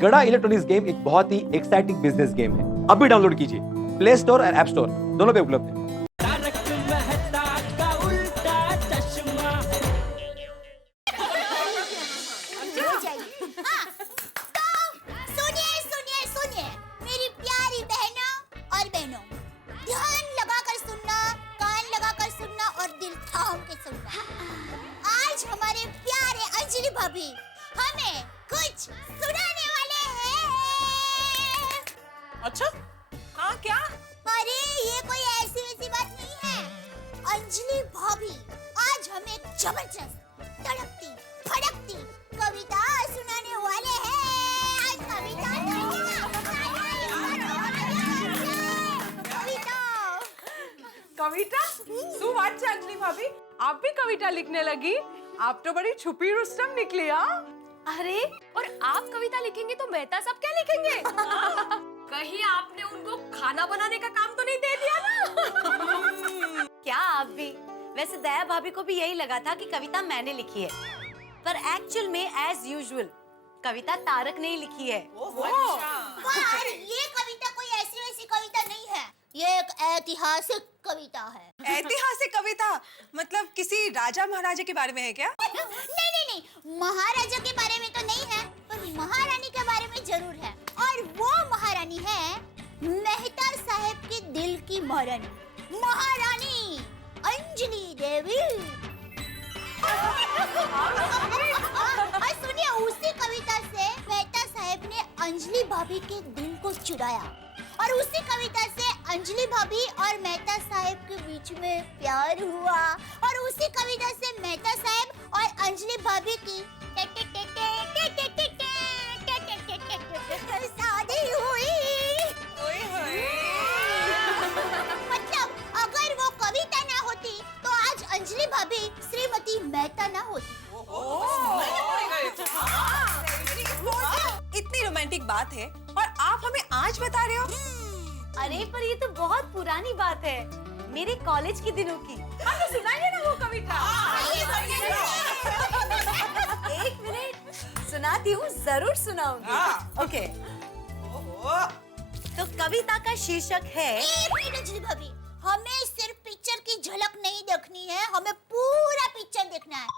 गड़ा electronics game एक बहुत ही एक्साइटिंग बिजनेस गेम है। अभी डाउनलोड कीजिए, प्ले स्टोर और ऐप स्टोर दोनों पे उपलब्ध है। आज हमारे प्यारे अंजलि भाभी हमें कुछ सुनाने वाले हैं। अच्छा? हाँ क्या? अरे ये कोई ऐसी वैसी बात नहीं है। अंजलि भाभी आज हमें एक जबरदस्त, तड़कती, फड़कती कविता सुनाने वाले हैं। आज कविता? શું વાત છે અંજલિ ભાભી? आप भी कविता लिखने लगी? आप तो बड़ी छुपी रुस्तम निकली हाँ? अरे और आप कविता लिखेंगे तो मेहता साहब क्या लिखेंगे? कहीं आपने उनको खाना बनाने का काम तो नहीं दे दिया ना? क्या आप भी? वैसे दया भाभी को भी यही लगा था कि कविता मैंने लिखी है, पर एक्चुअल में एज यूजुअल कविता तारक ने ही लिखी है। पर ये कविता कोई ऐसी वैसी कविता नहीं है, ये एक ऐतिहासिक कविता है। ऐतिहासिक कविता मतलब किसी राजा महाराजा के बारे में है क्या? नहीं, महाराजा के बारे में तो नहीं है, पर महारानी के बारे में जरूर है। और वो महारानी है मेहता साहब के दिल की महारानी, महारानी अंजलि देवी। और सुनिए, उसी कविता से मेहता साहब ने अंजलि भाभी के दिल को चुराया, और उसी कविता से अंजलि भाभी और मेहता साहब के बीच में प्यार हुआ, और उसी कविता से मेहता साहब और अंजलि भाभी की शादी हुई। मतलब अगर वो कविता ना होती तो आज अंजलि भाभी श्रीमती मेहता ना होती। इतनी रोमांटिक बात है और आप हमें आज बता रहे हो? अरे पर ये तो बहुत पुरानी बात है, मेरे कॉलेज के दिनों की। हमें सुनाइए ना वो कविता। एक मिनट, सुनाती हूँ, जरूर सुनाऊंगी। ओके, तो कविता का शीर्षक है। एक मिनट अंजलि भाभी, हमें सिर्फ पिक्चर की झलक नहीं देखनी है, हमें पूरा पिक्चर देखना है।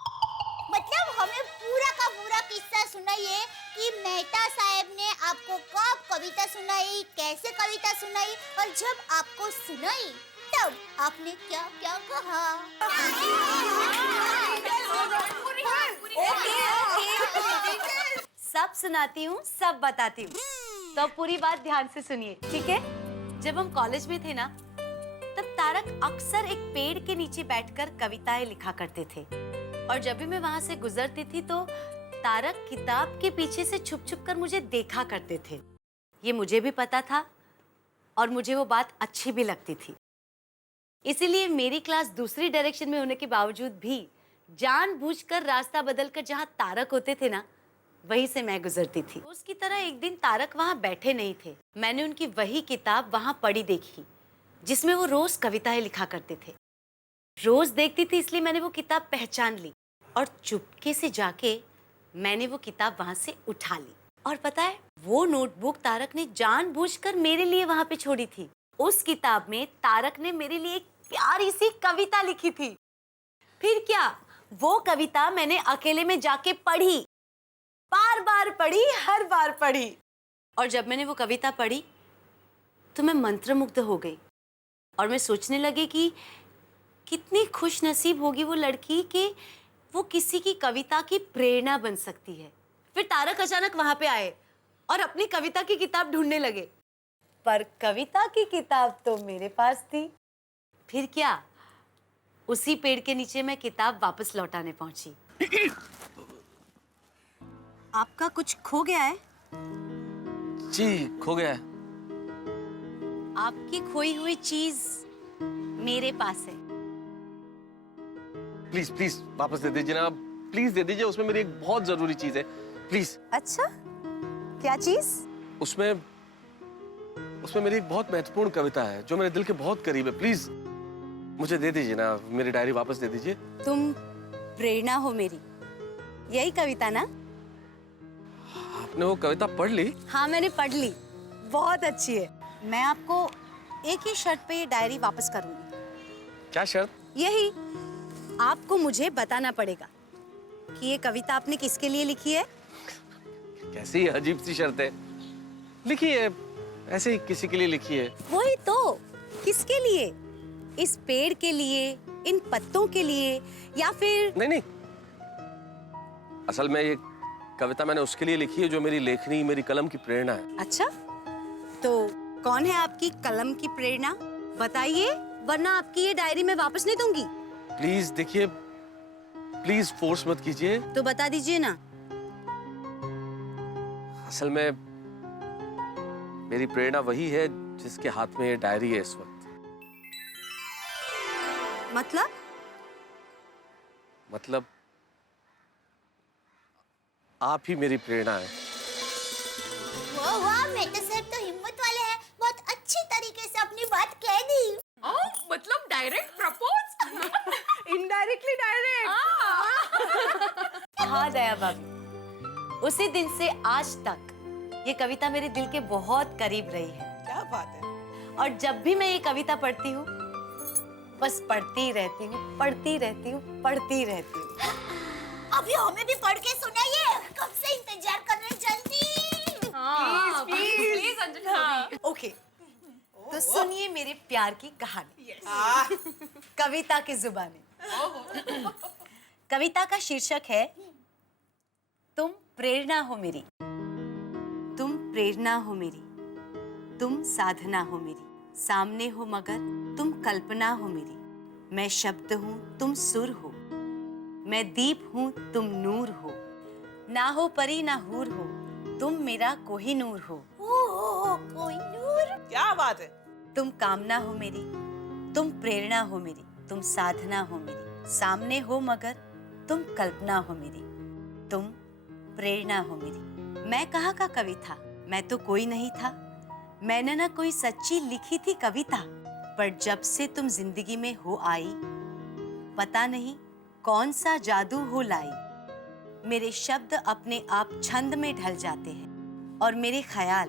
मतलब हमें पूरा का पूरा किस्सा सुनाइए कि मेहता साहब ने आपको कब कविता सुनाई, कैसे कविता सुनाई, और जब आपको सुनाई तब आपने क्या क्या कहा। सब सुनाती हूँ, सब बताती हूँ, तो अब पूरी बात ध्यान से सुनिए, ठीक है? जब हम कॉलेज में थे ना, तब तारक अक्सर एक पेड़ के नीचे बैठकर कविताएं लिखा करते थे, और जब भी मैं वहां से गुजरती थी तो तारक किताब के पीछे से छुप छुप कर मुझे देखा करते थे। ये मुझे भी पता था और मुझे वो बात अच्छी भी लगती थी, इसीलिए मेरी क्लास दूसरी डायरेक्शन में होने के बावजूद भी जानबूझकर रास्ता बदलकर जहाँ तारक होते थे ना, वहीं से मैं गुजरती थी। उसकी तरह एक दिन तारक वहाँ बैठे नहीं थे, मैंने उनकी वही किताब वहाँ पढ़ी देखी जिसमें वो रोज कविताएं लिखा करते थे। रोज देखती थी इसलिए मैंने वो किताब पहचान ली, और चुपके से जाके मैंने वो किताब वहाँ से उठा ली। और पता है, वो नोटबुक तारक ने जानबूझकर मेरे लिए वहाँ पे छोड़ी थी। उस किताब में तारक ने मेरे लिए एक प्यारी सी कविता लिखी थी। फिर क्या, वो कविता मैंने अकेले में जाके पढ़ी, बार बार पढ़ी, हर बार पढ़ी, और जब मैंने वो कविता पढ़ी तो मैं मंत्रमुग्ध हो गई, और मैं सोचने लगी कि कितनी खुश नसीब होगी वो लड़की कि वो किसी की कविता की प्रेरणा बन सकती है। फिर तारक अचानक वहां पे आए और अपनी कविता की किताब ढूंढने लगे, पर कविता की किताब तो मेरे पास थी। फिर क्या, उसी पेड़ के नीचे मैं किताब वापस लौटाने पहुंची। आपका कुछ खो गया है? जी, खो गया है। आपकी खोई हुई चीज मेरे पास है। प्लीज प्लीज वापस दे दीजिए ना, प्लीज दे दीजिए, उसमें मेरी एक बहुत जरूरी चीज है, प्लीज। अच्छा, क्या चीज? उसमें मेरी एक बहुत महत्वपूर्ण कविता है जो मेरे दिल के बहुत करीब है, प्लीज मुझे दे दीजिए ना, मेरी डायरी वापस दे दीजिए। तुम प्रेरणा हो मेरी, यही कविता ना? आपने वो कविता पढ़ ली? हाँ मैंने पढ़ ली, बहुत अच्छी है। मैं आपको एक ही शर्त पे ये डायरी वापस करूंगी। क्या शर्त? यही, आपको मुझे बताना पड़ेगा कि ये कविता आपने किसके लिए लिखी है। कैसी अजीब सी शर्त है। लिखी है, ऐसे ही किसी के लिए लिखी है। वही तो, किसके लिए? इस पेड़ के लिए, इन पत्तों के लिए, या फिर नहीं, असल में ये कविता मैंने उसके लिए लिखी है जो मेरी लेखनी, मेरी कलम की प्रेरणा है। अच्छा, तो कौन है आपकी कलम की प्रेरणा? बताइए, वरना आपकी ये डायरी मैं वापस नहीं दूंगी। प्लीज देखिए, प्लीज फोर्स मत कीजिए। तो बता दीजिए ना। असल में मेरी प्रेरणा वही है जिसके हाथ में ये डायरी है इस वक्त। मतलब आप ही मेरी प्रेरणा है। वाह वाह, मेहता साहब तो हिम्मत वाले हैं, बहुत अच्छी तरीके से अपनी बात कह दी। मतलब डायरेक्ट प्रपोज? Indirectly direct. हाँ दया भाभी, उसी दिन से आज तक ये कविता मेरे दिल के बहुत करीब रही है। क्या बात है। और जब भी मैं ये कविता पढ़ती हूँ, बस पढ़ती रहती हूँ, पढ़ती रहती हूँ, पढ़ती रहती हूँ। अभी हमें भी पढ़ के सुनाइए, कब से इंतजार कर रहे हैं, जल्दी। प्लीज अंजलि भाभी। ओके, तो सुनिए मेरे प्यार की कहानी। कविता की जुबानी। कविता का शीर्षक है तुम प्रेरणा हो मेरी। तुम प्रेरणा हो मेरी, तुम साधना हो मेरी, सामने हो मगर तुम कल्पना हो मेरी। मैं शब्द हूँ तुम सुर हो, मैं दीप हूँ तुम नूर हो। ना हो परी ना हूर हो, तुम मेरा कोहिनूर हो। ओह कोई नूर। क्या बात है। तुम कामना हो मेरी, तुम प्रेरणा हो मेरी, तुम साधना हो मेरी, सामने हो मगर तुम कल्पना हो मेरी, तुम प्रेरणा हो मेरी। मैं कहाँ का कवि था, मैं तो कोई नहीं था। मैंने ना कोई सच्ची लिखी थी कविता, पर जब से तुम जिंदगी में हो आई, पता नहीं कौन सा जादू हो लाई। मेरे शब्द अपने आप छंद में ढल जाते हैं और मेरे ख्याल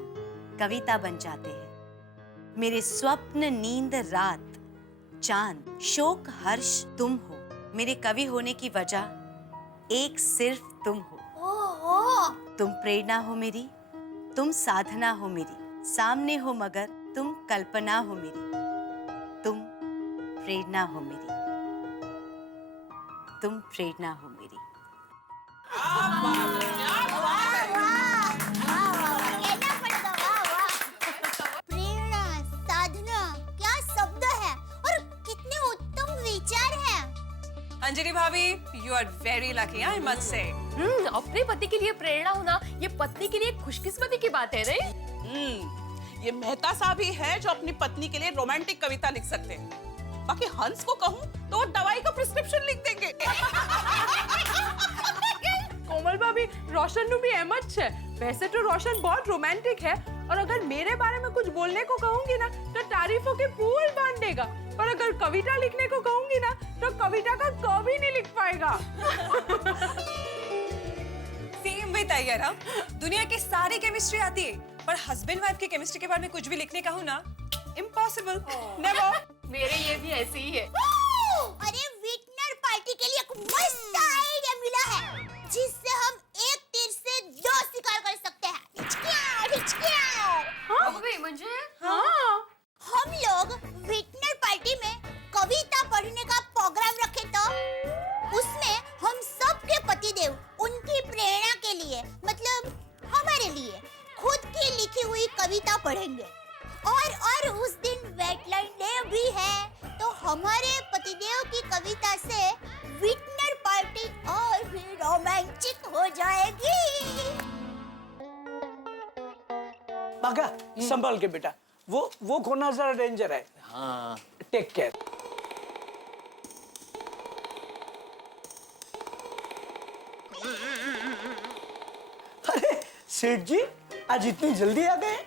कविता बन जाते हैं। मेरे स्वप्न नींद रात चांद शोक हर्ष तुम हो। मेरे कवि होने की वजह एक सिर्फ तुम हो। ओह तुम प्रेरणा हो मेरी, तुम साधना हो मेरी, सामने हो मगर तुम कल्पना हो मेरी, तुम प्रेरणा हो मेरी, तुम प्रेरणा हो मेरी। कहना पड़ेगा, वाह वाह। प्रेरणा, साधना, क्या शब्द है और कितने उत्तम विचार हैं। अंजलि भाभी, you are very lucky, I must say. अपने पति के लिए प्रेरणा होना ये पत्नी के लिए खुशकिस्मती की बात है, नहीं? ये मेहता साहब ही है जो अपनी पत्नी के लिए रोमांटिक कविता लिख सकते हैं। बाकी हंस को कहूँ तो वो दवाई का प्रिस्क्रिप्शन लिख देंगे। कोमल भाभी, रोशन नु भी एम ज है। वैसे तो रोशन बहुत रोमांटिक है, और अगर मेरे बारे में कुछ बोलने को कहूंगी ना तो तारीफों के पुल बांध देगा, पर अगर कविता लिखने को कहूंगी ना तो कविता का कभी नहीं लिख पाएगा। सेम विद अय्यर, दुनिया की सारी केमिस्ट्री आती है, पर हस्बैंड वाइफ की केमिस्ट्री के बारे में कुछ भी लिखने कहूँ ना, इम्पॉसिबल, नेवर। मेरे ये भी ऐसे ही है। अरे विटनर पार्टी के लिए एक मस्त आइडिया मिला है, जिससे हम एक तीर से दो शिकार कर सकते हैं। हम लोग विटनर पार्टी में कविता पढ़ने का प्रोग्राम रखे तो उसमें हम सबके पतिदेव उनकी प्रेरणा के लिए, मतलब हमारे लिए, खुद की लिखी हुई कविता पढ़ेंगे। और उस दिन वेटलैंड डे भी है, तो हमारे पतिदेव की कविता से विटनर पार्टी और भी रोमांचिक हो जाएगी। बाका संभाल के बेटा, वो कोना जरा डेंजर है। हाँ टेक केयर। अरे सेठ जी, आज इतनी जल्दी आ गए?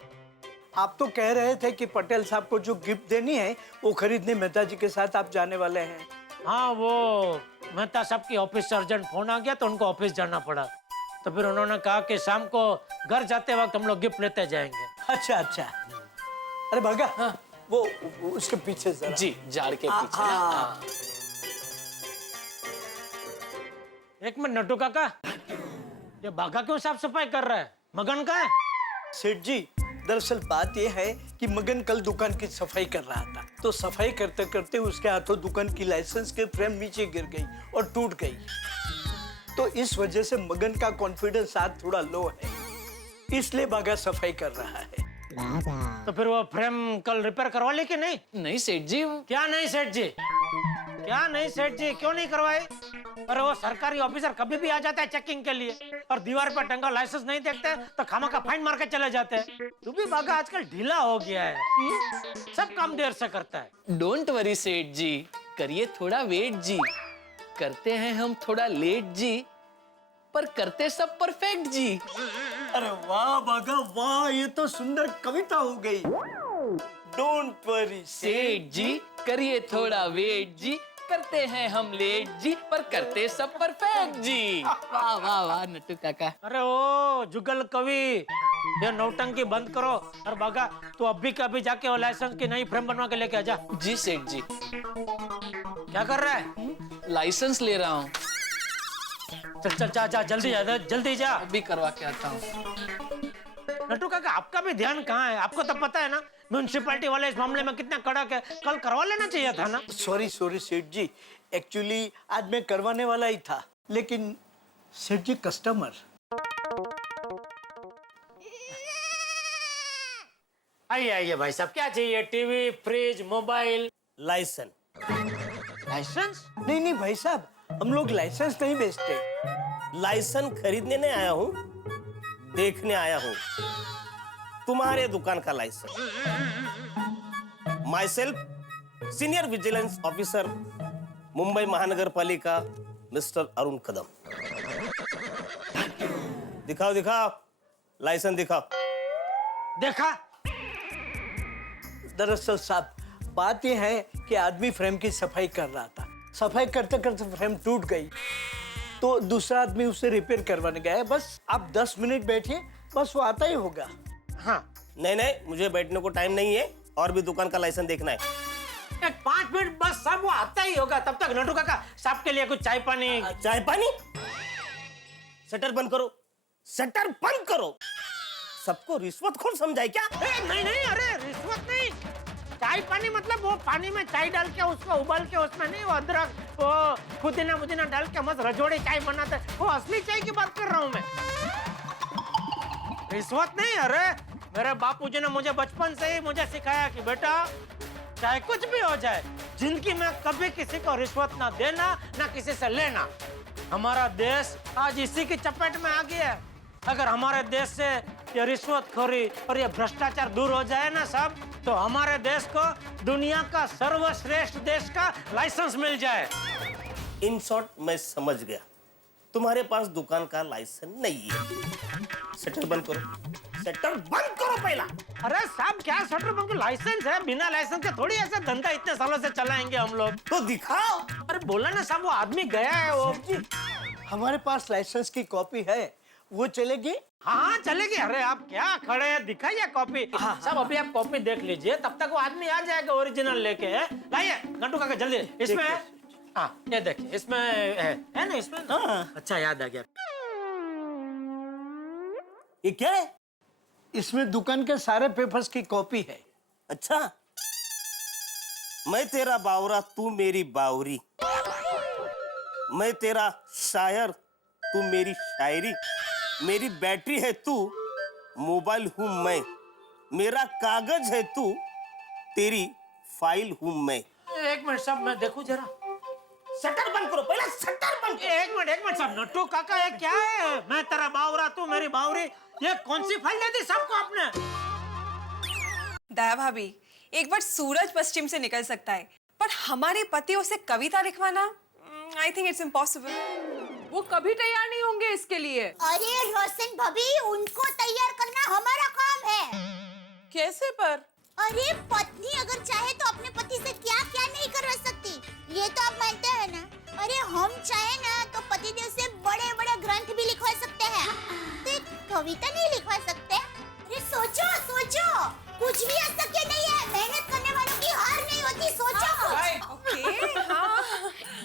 आप तो कह रहे थे कि पटेल साहब को जो गिफ्ट देनी है वो खरीदने मेहता जी के साथ आप जाने वाले हैं। हाँ, वो मेहता साहब की ऑफिस से अर्जेंट फोन आ गया तो उनको ऑफिस जाना पड़ा। तो फिर उन्होंने कहा कि शाम को घर जाते वक्त हम लोग गिफ्ट लेते जाएंगे। अच्छा अच्छा। अरे भागा, हाँ। वो उसके पीछे जरा। जी, झाड़ के पीछे ना। हाँ। एक मिनट नट्टू काका, ये बाघा क्यों साफ सफाई कर रहा है? मगन कहाँ है? सेठ जी, दरअसल बात यह है कि मगन कल दुकान की सफाई कर रहा था, तो सफाई करते करते उसके हाथों दुकान की लाइसेंस के फ्रेम नीचे गिर गई और टूट गई। तो इस वजह से मगन का कॉन्फिडेंस आज थोड़ा लो है, इसलिए बागा सफाई कर रहा है। तो फिर वो फ्रेम कल रिपेयर करवा ले कि नहीं? नहीं सेठ जी, क्या नहीं सेठ जी? क्या नहीं सेठ जी, क्यों नहीं करवाए? अरे वो सरकारी ऑफिसर कभी भी आ जाता है चेकिंग के लिए और दीवार पर टंगा लाइसेंस नहीं देखते तो खामा का फाइन मार के चले जाते हैं। तू भी बागा आजकल ढीला हो गया है, सब काम देर से करता है। डोंट वरी सेठ जी, करिए थोड़ा वेट जी। करते हैं हम थोड़ा लेट जी, पर करते सब परफेक्ट जी। अरे वाह बागा वाह, ये तो सुंदर कविता हो गई। डोंट वरी सेठ जी, करिए थोड़ा वेट जी। करते हैं हम लेट जी, पर करते सब परफेक्ट जी। वाह वाह वाह नट्टू काका। अरे ओ जुगल कवि, ये नौटंकी बंद करो और बागा तू अभी का अभी जाके वो लाइसेंस की नई फ्रेम बनवा के लेके आ जा। जी सेठ जी। क्या कर रहा है? लाइसेंस ले रहा हूँ। चल चल जा जा, जल्दी जा। अभी करवा के आता हूँ। नट्टू काका, आपका भी ध्यान कहाँ है? आपको तो पता है ना म्युनिसिपैलिटी वाले इस मामले में कितना कड़क है। कल करवा लेना चाहिए था ना। सॉरी सेठ जी, एक्चुअली आज मैं करवाने वाला ही था, लेकिन सेठ जी कस्टमर। आइए भाई साहब, क्या चाहिए? TV, fridge, mobile? Licence. Licence? नहीं भाई साहब, हम लोग लाइसेंस नहीं बेचते। लाइसेंस खरीदने नहीं आया हूँ, देखने आया हूँ तुम्हारे दुकान का licence. Myself senior vigilance officer, Mumbai Mahanagar Palika, mister Arun कदम। दिखाओ लाइसेंस दिखाओ। देखा? दरअसल साहब बात यह है कि आदमी फ्रेम की सफाई कर रहा था, सफाई करते करते फ्रेम टूट गई, तो दूसरा आदमी उसे रिपेयर करवाने गया है। बस आप 10 मिनट बैठिए, बस वो आता ही होगा। हाँ। नहीं, मुझे बैठने को टाइम नहीं है, और भी दुकान का लाइसेंस देखना है। 5 मिनट बस, सब वो आता ही होगा। तब तक नट्टू काका साहब के लिए कुछ चाय पानी। चाय पानी? शटर बंद करो, शटर बंद करो। सबको रिश्वतखोर समझाए क्या? नहीं, अरे रिश्वत नहीं, चाय पानी मतलब वो पानी में चाय डाल के उसको उबाल के उसमें नहीं, वो अदरक, वो पुदीना डाल के मस्त रजोड़ी चाय बनाते, वो असली चाय की बात कर रहा हूँ मैं। रिश्वत नहीं। अरे मेरे बापूजी ने मुझे बचपन से ही मुझे सिखाया कि बेटा चाहे कुछ भी हो जाए, जिंदगी में कभी किसी को रिश्वत ना देना, ना किसी से लेना। हमारा देश आज इसी की चपेट में आ गया है। अगर हमारे देश से ये रिश्वतखोरी और ये भ्रष्टाचार दूर हो जाए ना सब, तो हमारे देश को दुनिया का सर्वश्रेष्ठ देश का लाइसेंस मिल जाए। इन शॉर्ट मैं समझ गया, तुम्हारे पास दुकान का लाइसेंस नहीं है। शटर बंद करो, शटर बंद करो पहला। अरे साहब क्या शटर बंद? लाइसेंस है, बिना लाइसेंस के थोड़ी ऐसा धंधा इतने सालों से चलाएंगे हम लोग। तो दिखाओ। अरे बोला ना साहब, वो आदमी गया है। वो हमारे पास लाइसेंस की कॉपी है, वो चलेगी? हाँ चलेगी। अरे आप क्या खड़े हैं, दिखाइए कॉपी। सब अभी आप कॉपी देख लीजिए, तब तक वो आदमी आ जाएगा ओरिजिनल लेके। लाइए नट्टू काका जल्दी। इसमें हाँ ये देखिए, इसमें है ना, इसमें। हाँ। अच्छा याद आ गया। ये क्या है? इसमें दुकान के सारे पेपर्स की कॉपी है। अच्छा, मैं तेरा बावरा, तू मेरी बावरी। मैं तेरा शायर, तू मेरी शायरी। मेरी बैटरी है तू, मोबाइल हूं मैं। मेरा कागज है तू, तेरी फाइल हूं मैं। एक मिनट साहब, मैं देखूं जरा। शटर बंद करो पहले, शटर बंद। एक मिनट साहब। नट्टू काका ये क्या है? मैं तेरा बावरा, तू मेरी बावरी, ये कौन सी फाइल दे दी सबको आपने? दया भाभी, एक बार सूरज पश्चिम से निकल सकता है, पर हमारे पतियों से कविता लिखवाना, आई थिंक इट्स इम्पॉसिबल। वो कभी तैयार नहीं होंगे इसके लिए। अरे रोशन भाभी, उनको तैयार करना हमारा काम है। कैसे पर? अरे पत्नी अगर चाहे तो अपने पति से क्या क्या नहीं करवा सकती, ये तो आप मानते हैं ना। अरे हम चाहे ना तो पतिदेव से बड़े बड़े ग्रंथ भी लिखवा सकते हैं। कविता नहीं लिखवा सकते? अरे सोचो सोचो, कुछ भी अशक्य नहीं है, मेहनत करने वालों की हार नहीं होती, सोचो कुछ।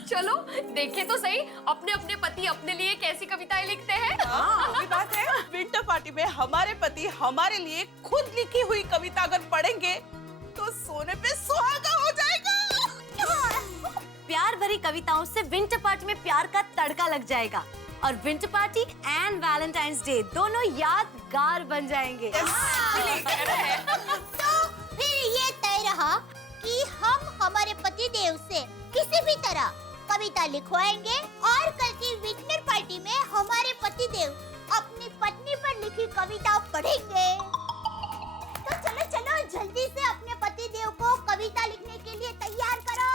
चलो देखे तो सही अपने अपने पति अपने लिए कैसी कविताएं लिखते हैं। ये बात है, विंटर पार्टी में हमारे पति हमारे लिए खुद लिखी हुई कविता अगर पढ़ेंगे तो सोने पे सुहागा हो जाएगा। प्यार भरी कविताओं से विंटर पार्टी में प्यार का तड़का लग जाएगा और winter party and Valentine's day दोनों यादगार बन जाएंगे। तो फिर ये तय रहा कि हम हमारे पति देव से किसी भी तरह कविता लिखवाएंगे और कल की विंटर पार्टी में हमारे पति देव अपनी पत्नी पर लिखी कविता पढ़ेंगे। तो चलो चलो जल्दी से अपने पति देव को कविता लिखने के लिए तैयार करो।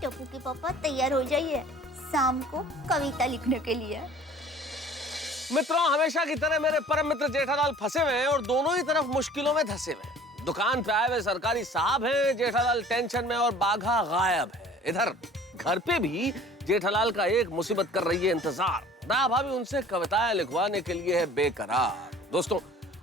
टप्पू के पापा तैयार हो जाइए, शाम को कविता लिखने के लिए। मित्रों, हमेशा की तरह मेरे परम मित्र जेठालाल फंसे हुए हैं और दोनों ही तरफ मुश्किलों में धंसे हुए हैं। दुकान पे आए हुए सरकारी साहब हैं, जेठालाल टेंशन में और बाघा गायब है। इधर घर पे भी जेठालाल का एक मुसीबत कर रही है इंतजार। ना भाभी उनसे कविताएं लिखवाने के लिए है बेकरार। दोस्तों,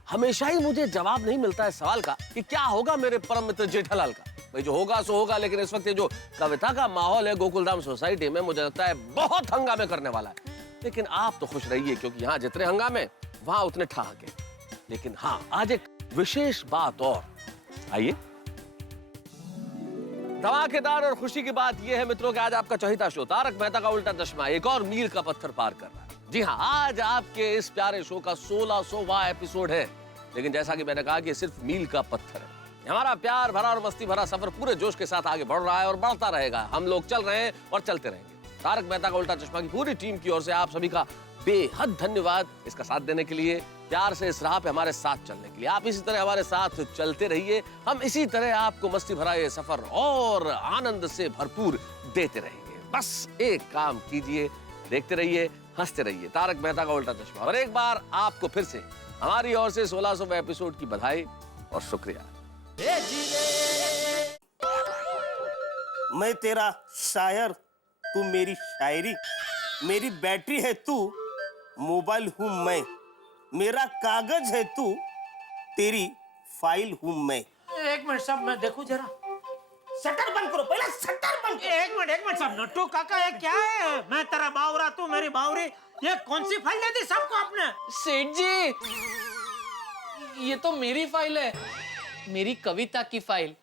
हमेशा ही मुझे जवाब नहीं मिलता है सवाल का कि क्या होगा मेरे परम मित्र जेठालाल का। भाई जो होगा सो होगा, लेकिन इस वक्त ये जो कविता का माहौल है गोकुलधाम सोसाइटी में, मुझे लगता है बहुत हंगामे करने वाला है। लेकिन आप तो खुश रहिए क्योंकि यहाँ जितने हंगामे वहां उतने ठहाके। लेकिन हाँ, आज एक विशेष बात और। आइए, धमाकेदार और खुशी की बात यह है मित्रों कि आज आपका चहेता शो तारक मेहता का उल्टा चश्मा एक और मील का पत्थर पार कर रहा है। जी हाँ, आज आपके इस प्यारे शो का 1600वां एपिसोड है। लेकिन जैसा कि मैंने कहा कि सिर्फ मील का पत्थर है। हमारा प्यार भरा और मस्ती भरा सफर पूरे जोश के साथ आगे बढ़ रहा है और बढ़ता रहेगा। हम लोग चल रहे हैं और चलते रहेंगे। तारक मेहता का उल्टा चश्मा की पूरी टीम की ओर से आप सभी का बेहद धन्यवाद इसका साथ देने के लिए, प्यार से इस राह पे हमारे साथ चलने के लिए। आप इसी तरह हमारे साथ चलते रहिए, हम इसी तरह आपको मस्ती भरा ये सफर और आनंद से भरपूर देते रहेंगे। बस एक काम कीजिए, देखते रहिए, हंसते रहिए। तारक मेहता का उल्टा चश्मा। और एक बार आपको फिर से हमारी ओर से 1600वें एपिसोड की बधाई और शुक्रिया। मैं तेरा शायर, तू मेरी शायरी, मेरी बैटरी है तू, मोबाइल हूं मैं, मेरा कागज है तू, तेरी फाइल हूं मैं। एक मिनट साहब, मैं देखूं जरा। शटर बंद करो, पहले शटर बंद करो। एक मिनट साहब। नट्टू काका, ये क्या है? मैं तेरा बावरा, तू मेरी बावरी। ये कौन सी फाइल दे दी सबको आपने? सेठ जी, ये तो मेरी फाइल है, मेरी कविता की फाइल।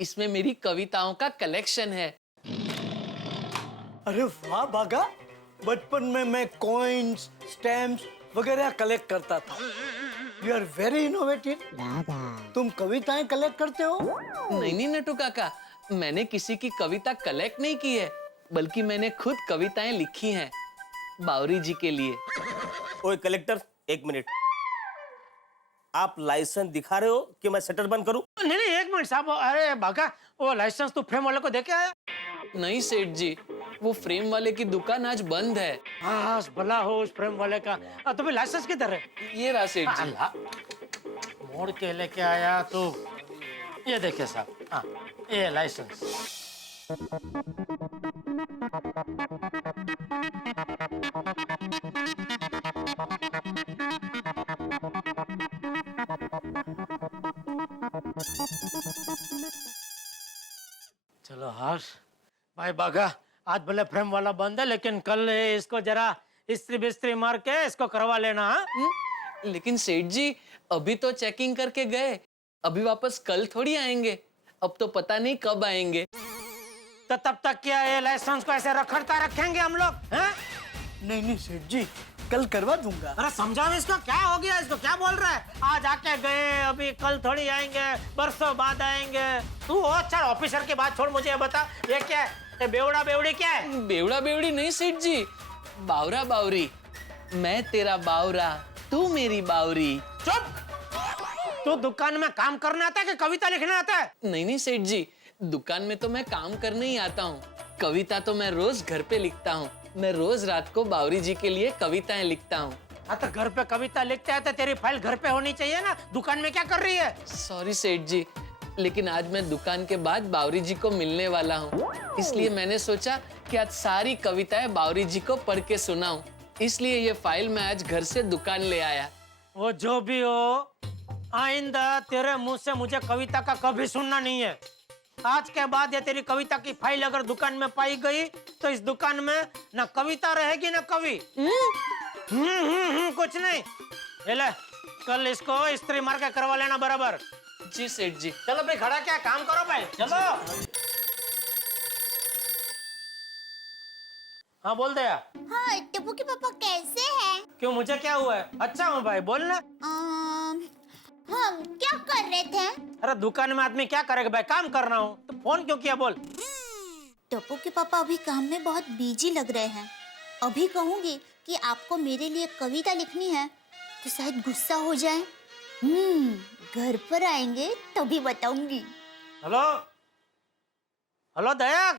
इसमें मेरी कविताओं का कलेक्शन है। अरे वाह बागा, बचपन में मैं कॉइन्स, स्टैम्प्स वगैरह कलेक्ट करता था। You are very innovative. तुम कविताएं कलेक्ट करते हो? नहीं नट्टू काका, मैंने किसी की कविता कलेक्ट नहीं की है, बल्कि मैंने खुद कविताएं लिखी हैं बावरी जी के लिए। ओए कलेक्टर, एक मिनट। आप लाइसेंस दिखा रहे हो कि मैं शटर बंद करूं? नहीं, एक मिनट साहब। अरे बाका, वो लाइसेंस तो फ्रेम वाले को देके आया। नहीं सेठ जी, वो फ्रेम वाले की दुकान आज बंद है। हाँ, भला हो उस फ्रेम वाले का। तो फिर लाइसेंस किधर है? ये रहा सेठ जी। मोड़ के लेके आया तो ये देखिए साहब। हाँ, ये लाइसेंस। चलो हर्ष भाई बागा, आज भले फ्रेम वाला बंद है, लेकिन कल इसको जरा इस्त्री बिस्त्री मार के इसको करवा लेना। लेकिन सेठ जी, अभी तो चेकिंग करके गए, अभी वापस कल थोड़ी आएंगे। अब तो पता नहीं कब आएंगे। तो तब तक क्या ये लाइसेंस को ऐसे रखड़ता रखेंगे हम लोग? हैं? नहीं सेठ जी, कल करवा दूंगा। अरे समझाओ इसको, क्या हो गया? इसको क्या बोल रहा है? आज आके गए, अभी कल थोड़ी आएंगे, बरसों बाद आएंगे। तू हो, चल ऑफिसर की बात छोड़, मुझे ये बता, ये क्या है? ये बेवड़ा बेवड़ी क्या है? बेवड़ा बेवड़ी नहीं सेठ जी, बावरा बावरी। मैं तेरा बावरा, तू मेरी बावरी। चुप! तू दुकान में काम करने आता है कि कविता लिखने आता है? नहीं सेठ जी, दुकान में तो मैं काम करने ही आता हूँ, कविता तो मैं रोज घर पे लिखता हूँ। मैं रोज रात को बावरी जी के लिए कविताएं लिखता हूँ। हाँ, तो घर पे कविता लिखते हैं तो तेरी फाइल घर पे होनी चाहिए ना, दुकान में क्या कर रही है? सॉरी सेठ जी, लेकिन आज मैं दुकान के बाद बावरी जी को मिलने वाला हूँ, इसलिए मैंने सोचा कि आज सारी कविताएं बावरी जी को पढ़ के सुनाऊं। इसलिए ये फाइल मैं आज घर से दुकान ले आया। वो जो भी हो, आइंदा तेरे मुंह से मुझे कविता का कभी सुनना नहीं है। आज के बाद ये तेरी कविता की फाइल अगर दुकान में पाई गई तो इस दुकान में ना कविता रहेगी ना कवि। कुछ नहीं। ये ले, कल इसको इस्त्री मार के करवा लेना बराबर। जी सेठ जी। चलो भाई, खड़ा क्या काम करो भाई, चलो। हाँ बोल दे यार। हाँ, टप्पू के पापा कैसे हैं? क्यों, मुझे क्या हुआ है? अच्छा हूँ भाई, बोल ना। हम क्या कर रहे थे? अरे दुकान में आदमी क्या करेगा भाई, काम कर रहा हूँ। तो फोन क्यों किया, बोल। टप्पू के पापा अभी काम में बहुत बिजी लग रहे हैं। अभी कहूंगी कि आपको मेरे लिए कविता लिखनी है तो शायद गुस्सा हो जाए। घर पर आएंगे तभी बताऊंगी। हेलो हेलो दया।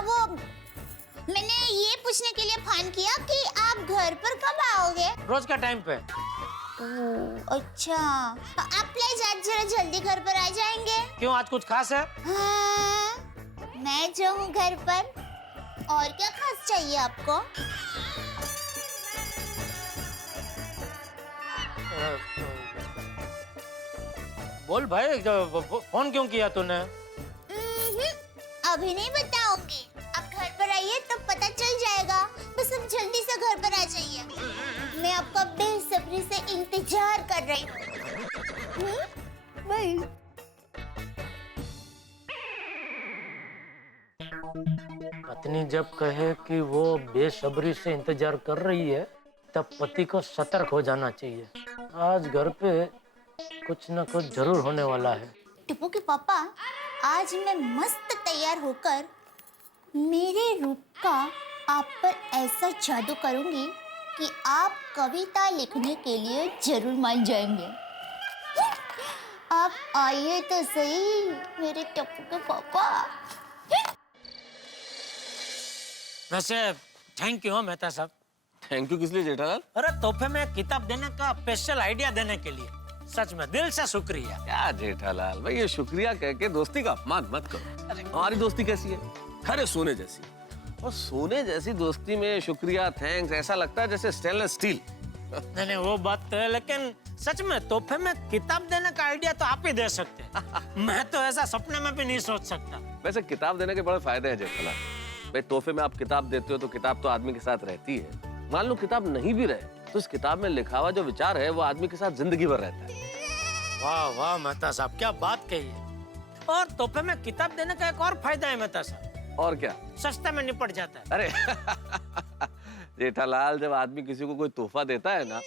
वो मैंने ये पूछने के लिए फोन किया कि आप घर पर कब आओगे? रोज का टाइम पे। अच्छा, आप प्लीज आज जरा जल्दी घर पर आ जाएंगे। क्यों, आज कुछ खास है? हाँ, मैं जो हूँ घर पर, और क्या खास चाहिए आपको? बोल भाई, फोन क्यों किया तूने? अभी नहीं बताऊंगी, आप घर पर आइए तो पता चल जाएगा। बस अब जल्दी से घर पर आ जाइए, मैं आपका बेसब्री से इंतजार कर रही हूँ। बाय। पत्नी जब कहे कि वो बेसब्री से इंतजार कर रही है, तब पति को सतर्क हो जाना चाहिए। आज घर पे कुछ न कुछ जरूर होने वाला है। टप्पू के पापा, आज मैं मस्त तैयार होकर मेरे रूप का आप पर ऐसा जादू करूंगी कि आप कविता लिखने के लिए जरूर मान जाएंगे। आप आइए तो सही मेरे टप्पू के पापा। वैसे थैंक यू मेहता साहब। थैंक यू किस लिए जेठालाल? अरे तोहफे में किताब देने का स्पेशल आइडिया देने के लिए सच में दिल से शुक्रिया। क्या जेठालाल भाई, ये शुक्रिया कह के दोस्ती का अपमान मत करो। हमारी दोस्ती कैसी है? खरे सोने जैसी। और सोने जैसी दोस्ती में शुक्रिया, थैंक्स ऐसा लगता है जैसे स्टेनलेस स्टील। नहीं वो बात तो है, लेकिन सच में तोहफे में किताब देने का आइडिया तो आप ही दे सकते हैं। मैं तो ऐसा सपने में भी नहीं सोच सकता। वैसे किताब देने के बड़े फायदे हैं जेठालाल भाई। तोहफे में आप किताब देते हो तो किताब तो आदमी के साथ रहती है। मान लो किताब नहीं भी रहे तो उस किताब में लिखा हुआ जो विचार है वो आदमी के साथ जिंदगी भर रहता है। वाह वाह मेहता साहब, क्या बात कही है। और तोहफे में किताब देने का एक और फायदा है मेहता साहब। और क्या? सस्ते में निपट जाता है। अरे जेठालाल, जब आदमी किसी को कोई तोहफा देता है ना,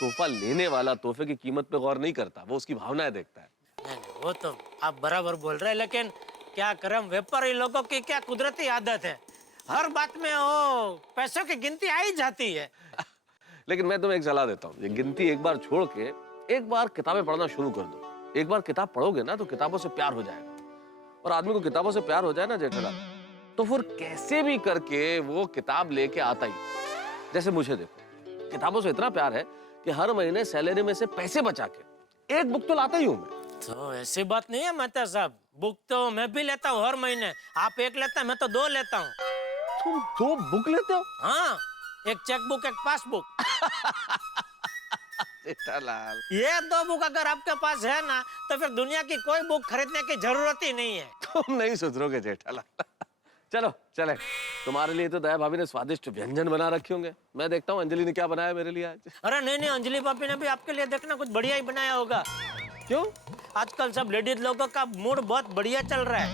तोहफा लेने वाला तोहफे की कीमत पे गौर नहीं करता, वो उसकी भावनाएं देखता है। नहीं, वो तो आप बराबर बोल रहे हैं, लेकिन क्या करें, व्यापारी लोगों की क्या कुदरती आदत है, हर बात में वो पैसों की गिनती आ ही जाती है। लेकिन मैं तुम्हें एक सलाह देता हूँ, ये गिनती एक बार छोड़ के एक बार किताबें पढ़ना शुरू कर दो। एक बार किताब पढ़ोगे ना तो किताबों से प्यार हो जाएगा। और आदमी को किताबों से प्यार हो जाए ना जेठालाल, तो फिर कैसे भी करके वो किताब लेके आता ही। जैसे मुझे देखो, किताबों से इतना प्यार है कि हर महीने सैलरी में से पैसे बचा के एक बुक तो लाता ही हूँ मैं। तो ऐसी बात नहीं है मेहता साहब, बुक तो मैं भी लेता हूँ हर महीने। आप एक लेता है, मैं तो 2 लेता हूँ। तुम 2 बुक लेते हो? हाँ, एक चेक बुक, एक पासबुक। जेठालाल, ये 2 बुक अगर आपके पास है ना, तो फिर दुनिया की कोई बुक खरीदने की जरूरत ही नहीं है। तुम नहीं सुधरोगे जेठालाल। चलो चले, तुम्हारे लिए तो दया भाभी ने स्वादिष्ट व्यंजन बना रखे होंगे। मैं देखता हूँ अंजलि ने क्या बनाया मेरे लिए आज। अरे नहीं, अंजलि भाभी ने भी आपके लिए देखना कुछ बढ़िया ही बनाया होगा। क्यों? आजकल सब लेडीज लोगों का मूड बहुत बढ़िया चल रहा है।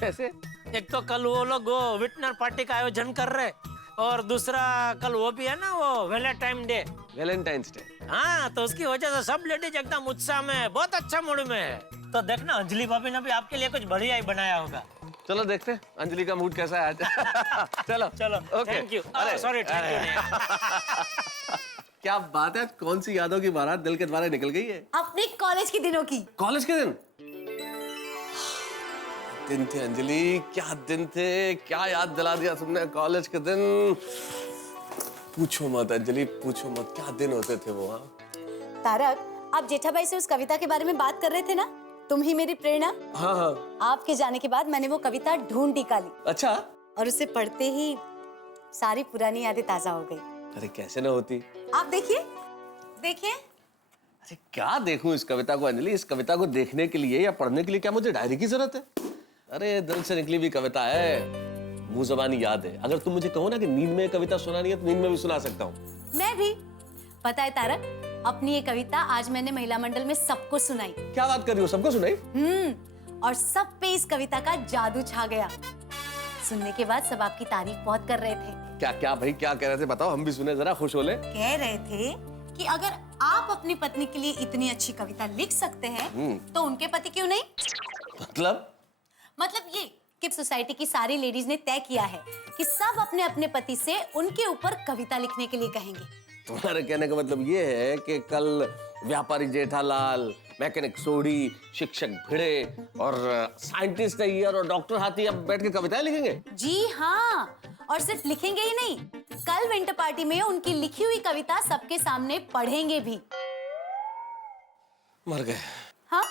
कैसे? एक तो कल वो लोग वो विटनर पार्टी का आयोजन कर रहे, और दूसरा कल वो भी है ना, वो वैलेंटाइन डे। Valentine's day? हाँ, तो उसकी वजह से सब लेडीज एकदम उत्साह में, बहुत अच्छा मूड में है। तो देखना अंजलि भाभी ने भी आपके लिए कुछ बढ़िया ही बनाया होगा। चलो देखते हैं अंजलि का मूड कैसा है आज। चलो चलो, okay. Thank you. Sorry, thank you. क्या बात है, कौन सी यादों की बारात दिल के द्वारे निकल गई है? अपने कॉलेज के दिनों की। कॉलेज के दिन? दिन थे अंजलि, क्या दिन थे, क्या याद दिला दिया तुमने कॉलेज के दिन। पूछो मत अंजलि, पूछो मत, क्या दिन होते थे वो। हाँ तारक, आप जेठा भाई से उस कविता के बारे में बात कर रहे थे ना, तुम ही मेरी प्रेरणा। हाँ हाँ। आपके जाने के बाद मैंने वो कविता ढूंढ निकाली। अच्छा। और उसे पढ़ते ही सारी पुरानी यादें ताजा हो गई। अरे कैसे ना होती। आप देखिए देखिए। अरे क्या देखूं इस कविता को अंजलि? इस कविता को देखने के लिए या पढ़ने के लिए क्या मुझे डायरी की जरूरत है? अरे दिल से निकली हुई कविता है, मुंह जबानी याद है। अगर तुम मुझे कहो ना कि नींद में कविता सुनानी है तो नींद में भी सुना सकता हूँ। मैं भी। पता है तारक, अपनी ये कविता आज मैंने महिला मंडल में सबको सुनाई। क्या बात कर रही हो? सबको सुनाई? और सब पे इस कविता का जादू छा गया। सुनने के बाद सब आपकी तारीफ बहुत कर रहे थे। क्या क्या भाई क्या कह रहे थे? बताओ, हम भी सुने, जरा खुश हो ले। कह रहे थे कि अगर आप अपनी पत्नी के लिए इतनी अच्छी कविता लिख सकते हैं तो उनके पति क्यों नहीं? मतलब ये कि सोसाइटी की सारी लेडीज ने तय किया है कि सब अपने अपने पति से उनके ऊपर कविता लिखने के लिए कहेंगे। तुम्हारे कहने का मतलब ये है कि कल व्यापारी जेठालाल, मैकेनिक सोढ़ी, शिक्षक भिड़े और साइंटिस्ट अय्यर और डॉक्टर हाथी अब बैठ के कविताएं लिखेंगे? जी हाँ, और सिर्फ लिखेंगे ही नहीं, कल विंटर पार्टी में उनकी लिखी हुई कविता सबके सामने पढ़ेंगे भी। मर गए। हाँ?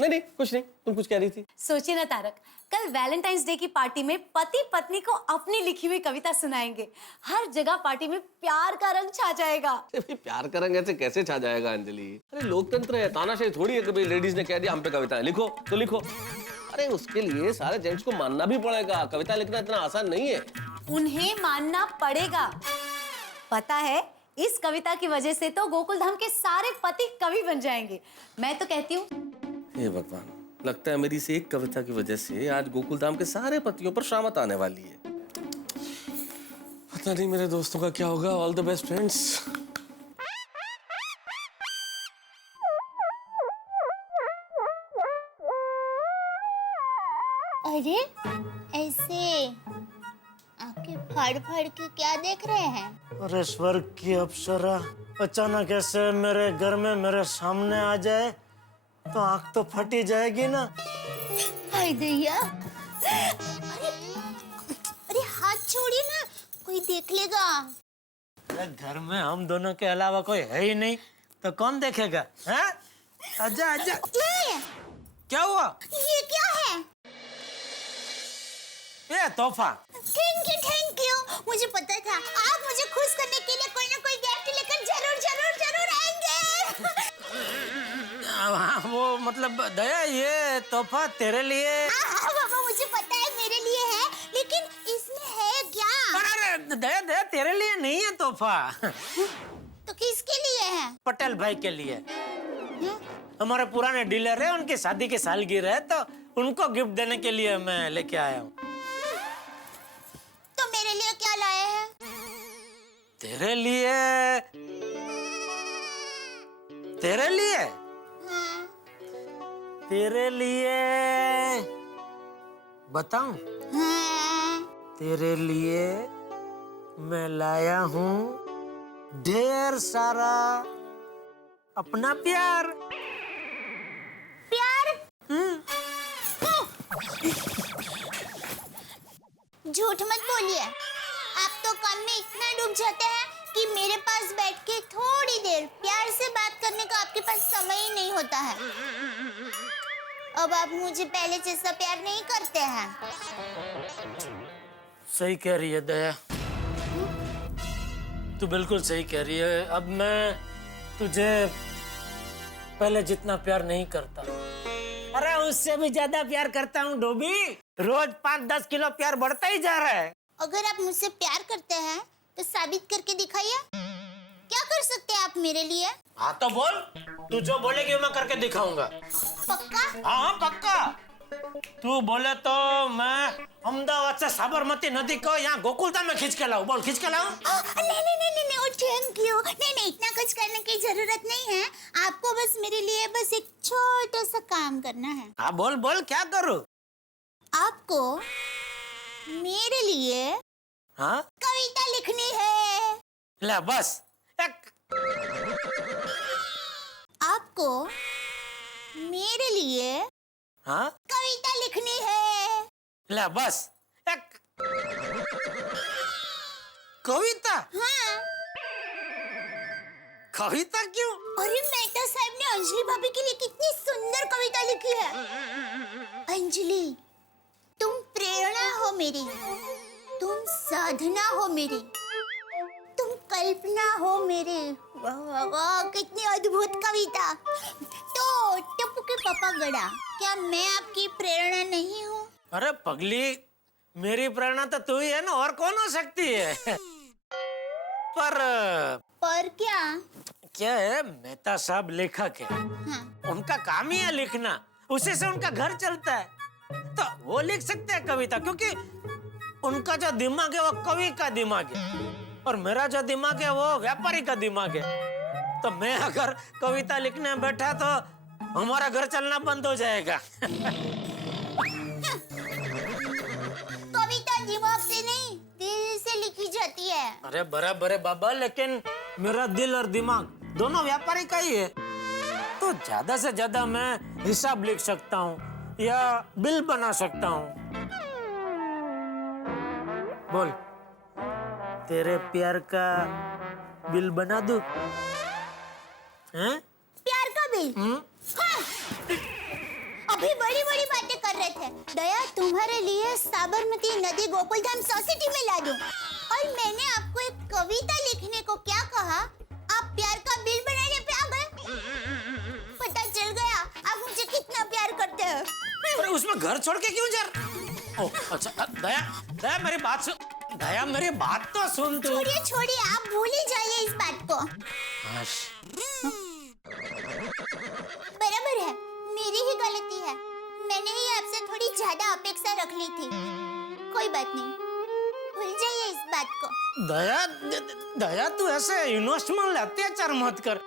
नहीं कुछ नहीं, तुम कुछ कह रही थी। सोचिए ना तारक, कल वैलेंटाइंस डे की पार्टी में पति पत्नी को अपनी लिखी हुई कविता सुनाएंगे। हर जगह पार्टी में प्यार का रंग छा जाएगा। प्यार का रंग ऐसे कैसे छा जाएगा अंजलि? अरे लोकतंत्र है, तानाशाही थोड़ी है कि भाई लेडीज ने कह दिया हम पे कविताएं लिखो तो लिखो। अरे उसके लिए सारे जेंट्स को मानना भी पड़ेगा। कविता लिखना इतना आसान नहीं है। उन्हें मानना पड़ेगा। पता है, इस कविता की वजह से तो गोकुल धाम के सारे पति कवि बन जाएंगे। मैं तो कहती हूँ, हे भगवान, लगता है मेरी इस एक कविता की वजह से आज गोकुल धाम के सारे पतियों पर शामत आने वाली है। पता नहीं मेरे दोस्तों का क्या होगा। All the best friends. अरे ऐसे आंखें फाड़ फाड़ के क्या देख रहे हैं? अरे स्वर्ग की अप्सरा अचानक ऐसे मेरे घर में मेरे सामने आ जाए तो आंख तो फटी जाएगी ना। हाय दैया। अरे हाथ छोड़िए ना, कोई देख लेगा। अरे घर में हम दोनों के अलावा कोई है ही नहीं तो कौन देखेगा? हैं? आजा आजा। ये क्या हुआ? ये क्या है? ये तोहफा। Thank you. मुझे पता था आप मुझे खुश करने के लिए कोई ना कोई गिफ्ट लेकर जरूर जरूर जरूर आएंगे। हाँ, वो मतलब दया, ये तोहफा तेरे लिए। हाँ बाबा, मुझे पता है मेरे लिए है, लेकिन इसमें है क्या? अरे दया दया, तेरे लिए नहीं है तोहफा। तो किसके लिए है? पटेल भाई के लिए। हमारे पुराने डीलर है, उनकी शादी की सालगिरह है तो उनको गिफ्ट देने के लिए मैं लेके आया हूँ। तो मेरे लिए क्या लाए हैं? तेरे लिए? तेरे लिए? हाँ। तेरे लिए बताऊं? हाँ। तेरे लिए मैं लाया हूँ ढेर सारा अपना प्यार। प्यार? झूठ मत बोलिए। आप तो काम में इतना डूब जाते हैं कि मेरे पास बैठ के थोड़ी देर प्यार से बात करने का आपके पास समय ही नहीं होता है। अब आप मुझे पहले जैसा प्यार नहीं करते हैं। सही कह रही है दया, तू बिल्कुल सही कह रही है। अब मैं तुझे पहले जितना प्यार नहीं करता, अरे उससे भी ज्यादा प्यार करता हूँ डोबी। रोज 5-10 किलो प्यार बढ़ता ही जा रहा है। अगर आप मुझसे प्यार करते हैं तो साबित करके दिखाइए। क्या कर सकते हैं आप मेरे लिए? हाँ तो बोल, तू जो बोलेगी मैं करके दिखाऊंगा। पक्का? हाँ पक्का। तू बोले तो मैं अहमदाबाद से साबरमती नदी को यहाँ गोकुलधाम में खींच के लाऊं। बोल, खींच के लाऊं? नहीं, थैंक यू। नहीं, इतना कुछ करने की जरूरत नहीं है। आपको बस मेरे लिए बस एक छोटा सा काम करना है। हाँ बोल बोल, क्या करूँ? आपको मेरे लिए हाँ कविता लिखनी है। ले बस एक। आपको मेरे लिए हाँ कविता लिखनी है। ले बस एक। कविता? हाँ। कविता क्यों? अरे मेहता साहब ने अंजलि भाभी के लिए कितनी सुंदर कविता लिखी है। अंजलि, तुम प्रेरणा हो मेरी, तुम साधना हो मेरी, तुम कल्पना हो मेरी। वाह वाह वाह, कितनी अद्भुत कविता। तो टप्पू के पापा गड़ा, क्या मैं आपकी प्रेरणा नहीं हूँ? अरे पगली, मेरी प्रेरणा तो तू ही है ना, और कौन हो सकती है? पर क्या है, मेहता साहब लेखक है। हाँ। उनका काम ही है लिखना, उसी से उनका घर चलता है। तो वो लिख सकते हैं कविता, क्योंकि उनका जो दिमाग है वो कवि का दिमाग है, और मेरा जो दिमाग है वो व्यापारी का दिमाग है। तो मैं अगर कविता लिखने बैठा तो हमारा घर चलना बंद हो जाएगा। कविता दिमाग से नहीं, दिल से लिखी जाती है। अरे बराबर है बाबा, लेकिन मेरा दिल और दिमाग दोनों व्यापारी का ही है। तो ज्यादा से ज्यादा मैं हिसाब लिख सकता हूँ या बिल बना सकता हूँ। बोल, तेरे प्यार का बिल बना दूं? हैं? प्यार का बिल? हाँ। अभी बड़ी बड़ी बातें कर रहे थे। दया, तुम्हारे लिए साबरमती नदी गोकुलधाम सोसाइटी में ला दूं। और मैंने आपको एक कविता लिखने को क्या कहा, आप प्यार का बिल बनाने पे आ गए। पता चल गया आप मुझे कितना प्यार करते हो। अरे उसमें घर छोड़ के क्यों जा रहा? ओह अच्छा, दया दया मेरी बात सुन, दया मेरी बात तो सुन तू। छोड़िए छोड़िए, आप भूल ही जाइए इस बात को। बराबर है, मेरी ही गलती है। मैंने ही आपसे थोड़ी ज्यादा अपेक्षा रख ली थी। कोई बात नहीं, भूल जाइए इस बात को। दया दया तू ऐसे इमोशनल अत्याचार मत कर,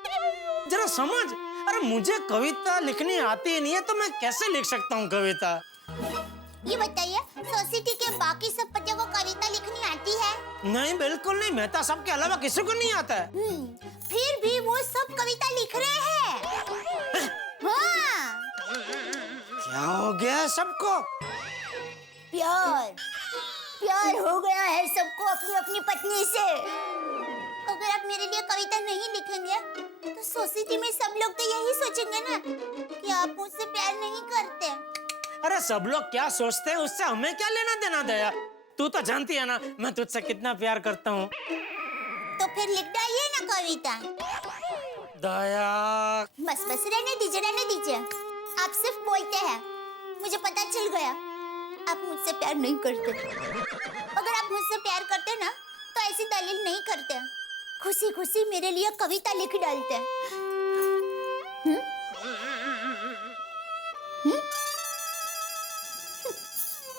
जरा समझ। अरे मुझे कविता लिखनी आती ही नहीं है, तो मैं कैसे लिख सकता हूँ कविता? ये बताइए, सोसाइटी के बाकी सब बच्चों को कविता लिखनी आती है? नहीं, बिल्कुल नहीं। मेहता साहब के अलावा किसी को नहीं आता है। फिर भी वो सब कविता लिख रहे हैं। हाँ। क्या हो गया है सबको? प्यार प्यार हो गया है सबको अपनी अपनी पत्नी से। अगर आप मेरे लिए कविता नहीं लिखेंगे तो सोसाइटी में सब लोग तो यही सोचेंगे ना कि आप मुझसे प्यार नहीं करते। अरे सब लोग क्या सोचते हैं उससे हमें क्या लेना देना दया? तू तो जानती है ना मैं तुझसे कितना प्यार करता हूँ। तो फिर लिख डालिए ना कविता। दया बस बस, रहने दीजिए। आप सिर्फ बोलते हैं, मुझे पता चल गया आप मुझसे प्यार नहीं करते। अगर आप मुझसे प्यार करते ना तो ऐसी दलील नहीं करते, खुशी खुशी मेरे लिए कविता लिख डालते।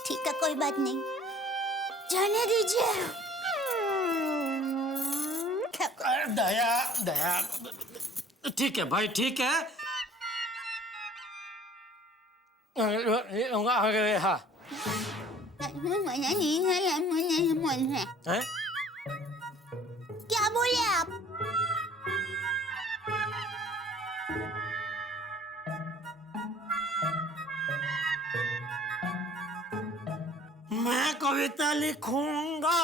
ठीक है, कोई बात नहीं, जाने दीजिए। दया दया ठीक है भाई, ठीक है। हाँ हैं? क्या बोले आप? मैं कविता लिखूंगा।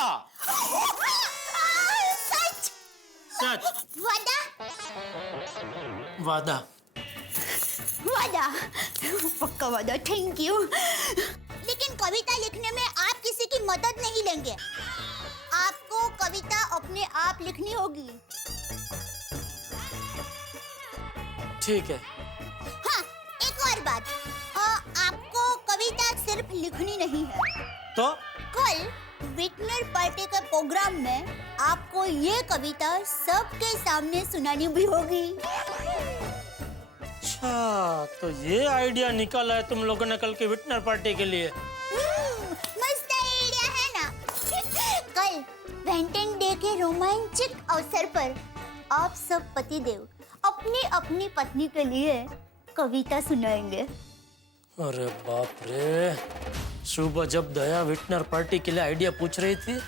सच? सच? वादा? वादा? वादा, पक्का वादा। Thank you. लेकिन कविता लिखने में आप किसी की मदद नहीं लेंगे, आपको कविता अपने आप लिखनी होगी। ठीक है। हाँ, एक और बात, आपको कविता सिर्फ लिखनी नहीं है, तो कल विटनर पार्टी के प्रोग्राम में आपको ये कविता सबके सामने सुनानी भी होगी। अच्छा, तो ये आइडिया निकाला है तुम लोगों ने कल की विटनर पार्टी के लिए? मस्त आइडिया है ना? कल वैलेंटाइन डे के रोमांचक अवसर पर आप सब पतिदेव अपनी अपनी पत्नी के लिए कविता सुनाएंगे। अरे बाप रे, सुबह जब दया विटनर पार्टी के लिए आइडिया पूछ रही थी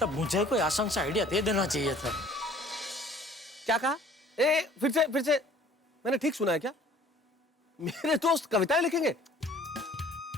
तब मुझे कोई आसान सा आइडिया दे देना चाहिए था। क्या कहा? फिर से मैंने ठीक सुना है क्या? मेरे दोस्त कविताएं लिखेंगे?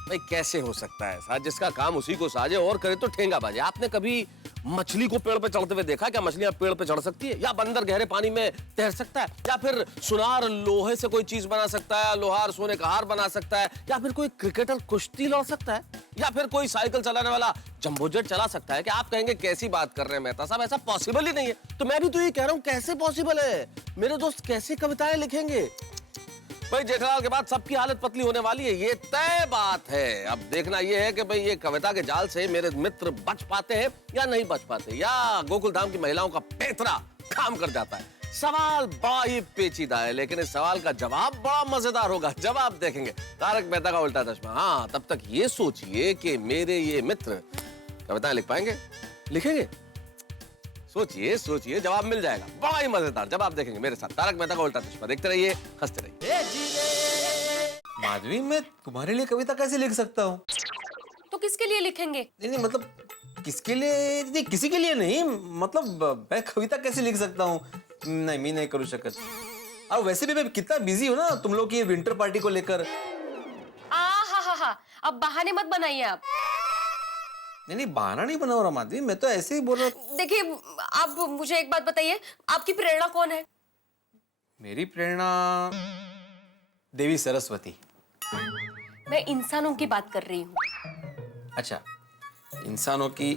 भाई कैसे हो सकता है ऐसा? जिसका काम उसी को साजे और करे तो ठेंगा बाजे। आपने कभी मछली को पेड़ पे चढ़ते हुए देखा? क्या मछलियां पेड़ पे चढ़ सकती है? या बंदर गहरे पानी में तैर सकता है? या फिर सुनार लोहे से कोई चीज बना सकता है? लोहार सोने का हार बना सकता है? या फिर कोई क्रिकेटर कुश्ती लड़ सकता है? या फिर कोई साइकिल चलाने वाला जंबो जेट चला सकता है? कि आप कहेंगे कैसी बात कर रहे हैं मेहता साहब, ऐसा पॉसिबल ही नहीं है। तो मैं भी तो ये कह रहा हूँ, कैसे पॉसिबल है? मेरे दोस्त कैसी कविताएं लिखेंगे? भाई जेठालाल के बाद सबकी हालत पतली होने वाली है, ये तय बात है। अब देखना ये है कि भाई ये कविता के जाल से मेरे मित्र बच पाते हैं या नहीं बच पाते, या गोकुल धाम की महिलाओं का पेतरा काम कर जाता है। सवाल बड़ा ही पेचीदा है, लेकिन इस सवाल का जवाब बड़ा मजेदार होगा। जवाब देखेंगे तारक मेहता का उल्टा चश्मा। हाँ, तब तक ये सोचिए कि मेरे ये मित्र कविताएं लिख पाएंगे, लिखेंगे? सोचिए सोचिए, जवाब मिल जाएगा। बड़ा ही मजेदार जवाब देखेंगे मेरे साथ तारक मेहता का उल्टा चश्मा। देखते रहिए, हंसते रहिए। माधवी, मैं तुम्हारे लिए कविता कैसे लिख सकता हूँ? तो किसके लिए लिखेंगे? नहीं मतलब किसके लिए? नहीं, किसी के लिए नहीं, मतलब मैं कविता कैसे लिख सकता हूँ? नहीं, मैं नहीं करू शकत। और वैसे भी मैं कितना बिजी हूँ ना तुम लोग की विंटर पार्टी को लेकर। हा, अब बहाने मत बनाइए आप। नहीं, बहाना नहीं बना रहा माधवी, मैं तो ऐसे ही बोल रहा। देखिए, आप मुझे एक बात बताइए, आपकी प्रेरणा कौन है? मेरी प्रेरणा देवी सरस्वती। मैं इंसानों की बात कर रही हूँ। अच्छा, इंसानों की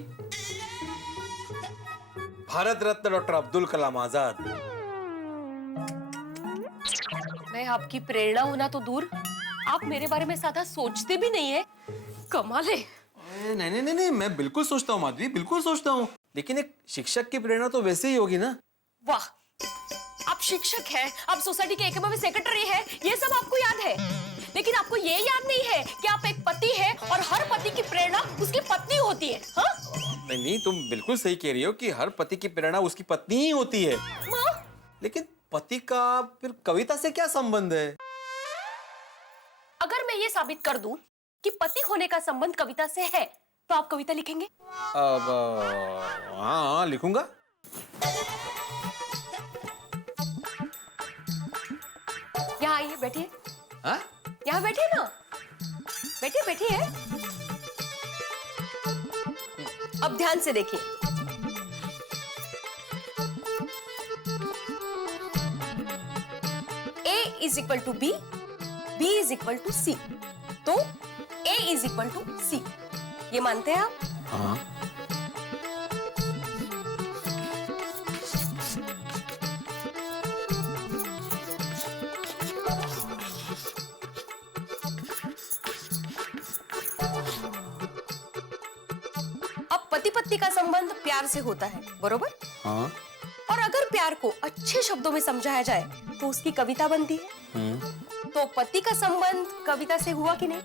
भारत रत्न डॉक्टर अब्दुल कलाम आजाद। मैं आपकी प्रेरणा होना तो दूर, आप मेरे बारे में ज्यादा सोचते भी नहीं है। कमाल है। नहीं नहीं नहीं नहीं, मैं बिल्कुल सोचता हूँ माधवी, बिल्कुल सोचता हूँ, लेकिन एक शिक्षक की प्रेरणा तो वैसे ही होगी ना। वाह, आप शिक्षक हैं, आप सोसाइटी के एकमेव सेक्रेटरी हैं, ये सब आपको याद है, लेकिन आपको ये याद नहीं है कि आप एक पति हैं और हर पति की प्रेरणा उसकी पत्नी होती है। हाँ? नहीं नहीं, तुम बिल्कुल सही कह रही हो कि हर पति की प्रेरणा उसकी पत्नी ही होती है। लेकिन पति का फिर कविता से क्या संबंध है? अगर मैं ये साबित कर दूं कि पति होने का संबंध कविता से है, तो आप कविता लिखेंगे? हाँ, लिखूंगा। यहाँ आइए, बैठिए। हाँ? यहाँ बैठिए ना, बैठिए बैठिए। अब ध्यान से देखिए। A is equal to B, B is equal to C, तो A is equal to C, ये मानते हैं आप? हाँ। अब पति पत्नी का संबंध प्यार से होता है, बरोबर? हाँ। और अगर प्यार को अच्छे शब्दों में समझाया जाए तो उसकी कविता बनती है। तो पति का संबंध कविता से हुआ कि नहीं?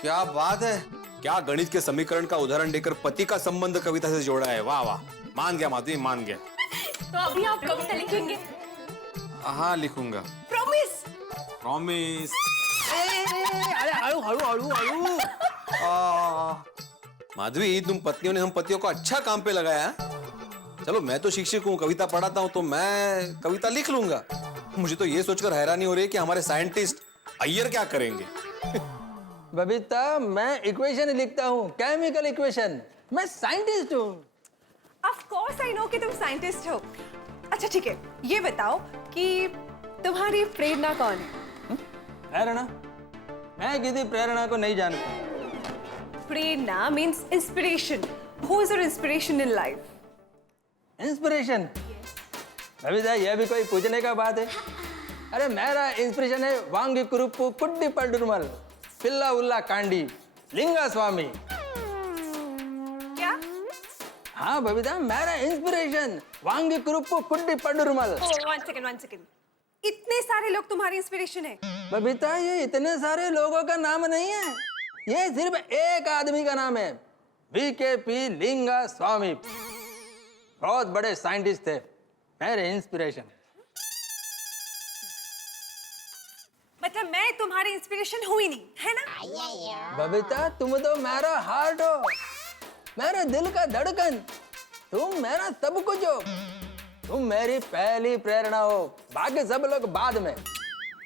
क्या बात है, क्या गणित के समीकरण का उदाहरण देकर पति का संबंध कविता से जोड़ा है। वाह वाह, मान गया माधवी, मान गया। तो अभी आप कविता लिखेंगे? हाँ, लिखूंगा। प्रॉमिस? प्रॉमिस। अरे हळू हळू हळू हळू। माधवी, तुम पत्नियों ने हम पतियों को अच्छा काम पे लगाया है। चलो, मैं तो शिक्षक हूँ, कविता पढ़ाता हूँ, तो मैं कविता लिख लूंगा। मुझे तो ये सोचकर हैरानी हो रही है कि हमारे साइंटिस्ट अय्यर क्या करेंगे। बबीता, मैं इक्वेशन लिखता हूँ, केमिकल इक्वेशन। मैं साइंटिस्ट हूँ। ऑफ कोर्स आई नो कि तुम साइंटिस्ट हो। अच्छा ठीक है, ये बताओ कि तुम्हारी प्रेरणा कौन है? प्रेरणा? मैं किसी प्रेरणा को नहीं जानता। प्रेरणा means inspiration. Who is your inspiration in life? Inspiration? Babita, यह भी कोई पूछने का बात है? अरे मेरा इंस्पिरेशन है वांगी कुरुप्पु कुड्डी पल्डुरमल पिल्ला उल्ला कांडी लिंगा स्वामी। क्या? हाँ बबीता, मेरा इंस्पिरेशन वांगी कुरुप्पु कुड्डी पल्डुरमल। One second. इतने सारे लोग तुम्हारी इंस्पिरेशन है? बबीता, ये इतने सारे लोगों का नाम नहीं है, ये सिर्फ एक आदमी का नाम है, वीकेपी लिंगा स्वामी। बहुत बड़े साइंटिस्ट थे, मेरे इंस्पिरेशन। मतलब मैं तुम्हारी इंस्पिरेशन हुई नहीं, है ना? बबीता, तुम तो मेरा हार्ट हो, मेरे दिल का धड़कन। तुम मेरा सब कुछ हो, तुम मेरी पहली प्रेरणा हो, बाकी सब लोग बाद में।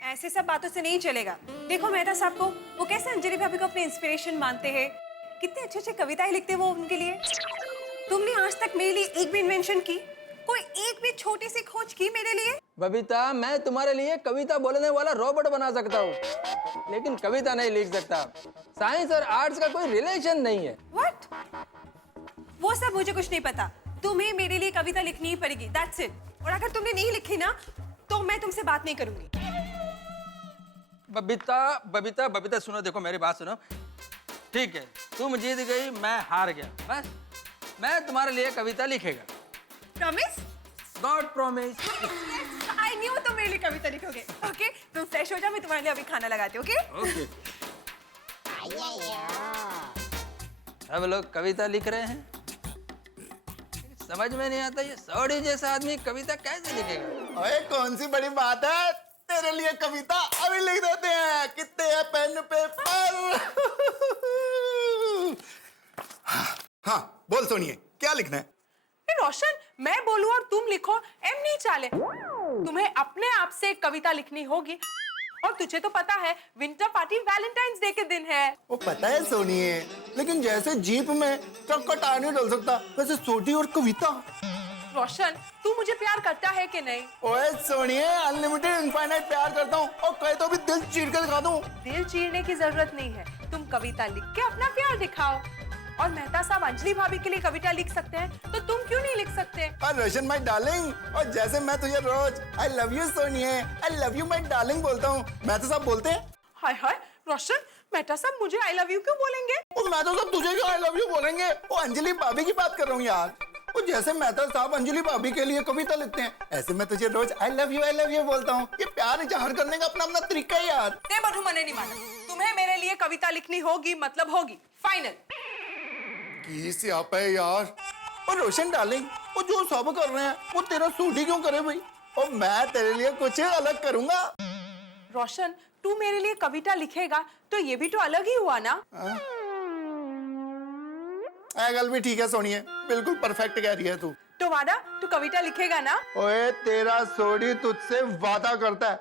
ऐसे सब बातों से नहीं चलेगा। देखो मेहता साहब को वो कैसे अंजलि भाभी को अपनी इंस्पिरेशन मानते हैं, कितने अच्छे अच्छे कविताएं लिखते हैं वो उनके लिए। तुमने आज तक मेरे लिए एक भी इन्वेंशन की, कोई एक भी छोटी सी खोज की मेरे लिए? बबीता, मैं तुम्हारे लिए कविता बोलने वाला रोबोट बना सकता हूँ, लेकिन कविता नहीं लिख सकता। साइंस और आर्ट्स का कोई रिलेशन नहीं है। What? वो सब मुझे कुछ नहीं पता। तुम्हें मेरे लिए कविता लिखनी ही पड़ेगी, that's it। और अगर तुमने नहीं लिखी ना, तो मैं तुमसे बात नहीं करूंगी। बबीता बबीता बबीता सुनो, देखो मेरी बात सुनो। ठीक है, तुम जीत गई, मैं हार गया। बस मैं तुम्हारे लिए कविता लिखेगा। Promise? God promise. I knew तुम मेरे लिए कविता लिखोगे। ओके, तुम फ्रेश हो जाओ, मैं तुम्हारे लिए अभी खाना लगाती हूँ। ओके? सब लोग कविता लिख रहे हैं, समझ में नहीं आता ये सौड़ी जैसा आदमी कविता कैसे लिखेगा। ओए कौन सी बड़ी बात है, तेरे लिए कविता अभी लिख देते हैं। कितने हैं पेन पेपर? हाँ बोल सोनिए, क्या लिखना है? रोशन, मैं बोलूं और तुम लिखो, एम नहीं चाले। तुम्हें अपने आप से एक कविता लिखनी होगी, और तुझे तो पता है विंटर पार्टी वैलेंटाइंस डे के दिन है। वो पता है सोनिए, लेकिन जैसे जीप में ट्रक का टायर नहीं डल सकता, वैसे सोटी और कविता। रोशन, तू मुझे प्यार करता है कि नहीं? ओए सोनिए, अनलिमिटेड इनफाइनाइट प्यार करता हूँ, और कहे तो भी दिल चीर कर दिखा दूँ। दिल चीरने की जरूरत नहीं है, तुम कविता लिख के अपना प्यार दिखाओ। और मेहता साहब अंजलि भाभी के लिए कविता लिख सकते हैं, तो तुम क्यों नहीं लिख सकते? और रोशन माय डार्लिंग, और जैसे मैं तुझे रोज आई लव यू सोनिए, I love you my darling बोलता हूँ, मैं तो सब बोलते हैं। हाय हाय रोशन, मेहता साहब मुझे आई लव यू क्यों बोलेंगे? और मैं तो सब तुझे क्यों आई लव यू बोलेंगे? वो अंजलि भाभी की बात कर रहा हूँ यार। वो जैसे मेहता साहब अंजलि भाभी के लिए कविता लिखते हैं, ऐसे मैं तुझे रोज आई लव यू बोलता हूँ। ये प्यार इजहार करने का अपना अपना तरीका है यार। नहीं मधु, मैंने नहीं माना। तुम्हें मेरे लिए कविता लिखनी होगी, मतलब होगी, फाइनल। किस आप है यार। और रोशन डार्लिंग, वो जो सब कर रहे हैं वो तेरा सूट ही क्यों करे भाई? और मैं तेरे लिए कुछ अलग करूंगा। रोशन, तू मेरे लिए कविता लिखेगा तो ये भी तो अलग ही हुआ ना? गल भी ठीक है सोनिए, बिल्कुल परफेक्ट कह रही है तू। तो वादा, तू कविता लिखेगा ना? ओए तेरा सोडी तुझसे वादा करता है,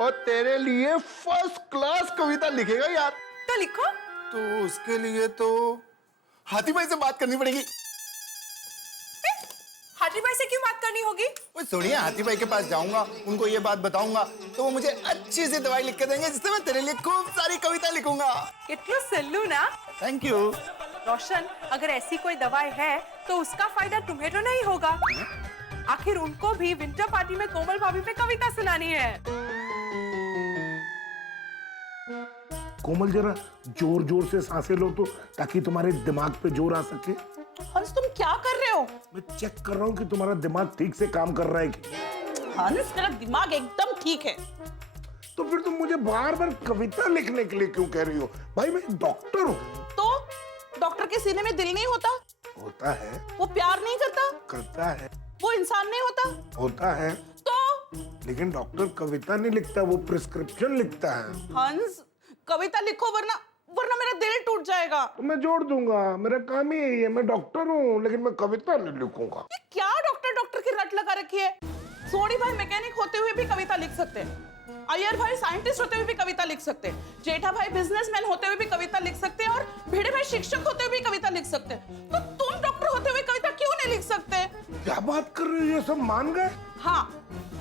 और तेरे लिए फर्स्ट क्लास कविता लिखेगा यार। तो लिखो। तो उसके लिए तो हाथी भाई से बात करनी पड़ेगी। हाथी भाई से क्यों बात करनी होगी? ओए सुनिए, हाथी भाई के पास जाऊंगा, उनको ये बात बताऊंगा, तो वो मुझे अच्छी सी दवाई लिख के देंगे, जिससे मैं तेरे लिए खूब सारी कविता लिखूंगा। कितना सल्लू ना। Thank you. रोशन, अगर ऐसी कोई दवाई है तो उसका फायदा तुम्हें तो नहीं होगा। आखिर उनको भी विंटर पार्टी में कोमल भाभी पे कविता सुनानी है। कोमल जरा जोर जोर से सांसें लो तो, ताकि तुम्हारे दिमाग पे जोर आ सके। हंस, तुम क्या कर रहे हो? मैं चेक कर रहा हूँ कि तुम्हारा दिमाग ठीक से काम कर रहा है कि। हंस, मेरा दिमाग एकदम ठीक है। तो फिर तुम मुझे बार बार कविता लिखने के लिए क्यों कह रही हो? भाई मैं डॉक्टर हूँ। तो डॉक्टर के सीने में दिल नहीं होता? होता है। वो प्यार नहीं करता? करता है। वो इंसान नहीं होता? होता है। तो लेकिन डॉक्टर कविता नहीं लिखता, वो प्रिस्क्रिप्शन लिखता है। हंस, कविता लिखो वरना मेरा दिल टूट जाएगा। तो मैं जोड़ दूंगा, मेरा काम ही यही है। मैं डॉक्टर हूँ, लेकिन मैं कविता नहीं लिखूंगा। ये क्या डॉक्टर की रट लगा रखी है? सोनी भाई मैकेनिक होते हुए भी कविता लिख सकते हैं, अय्यर भाई साइंटिस्ट होते हुए भी कविता लिख सकते हैं, जेठा भाई बिजनेसमैन होते हुए भी कविता लिख सकते हैं, और भिड़े भाई शिक्षक होते हुए भी कविता लिख सकते हैं। तो तुम डॉक्टर होते हुए कविता क्यों नहीं लिख सकते? क्या बात कर रहे हो? ये सब मान गए? हाँ,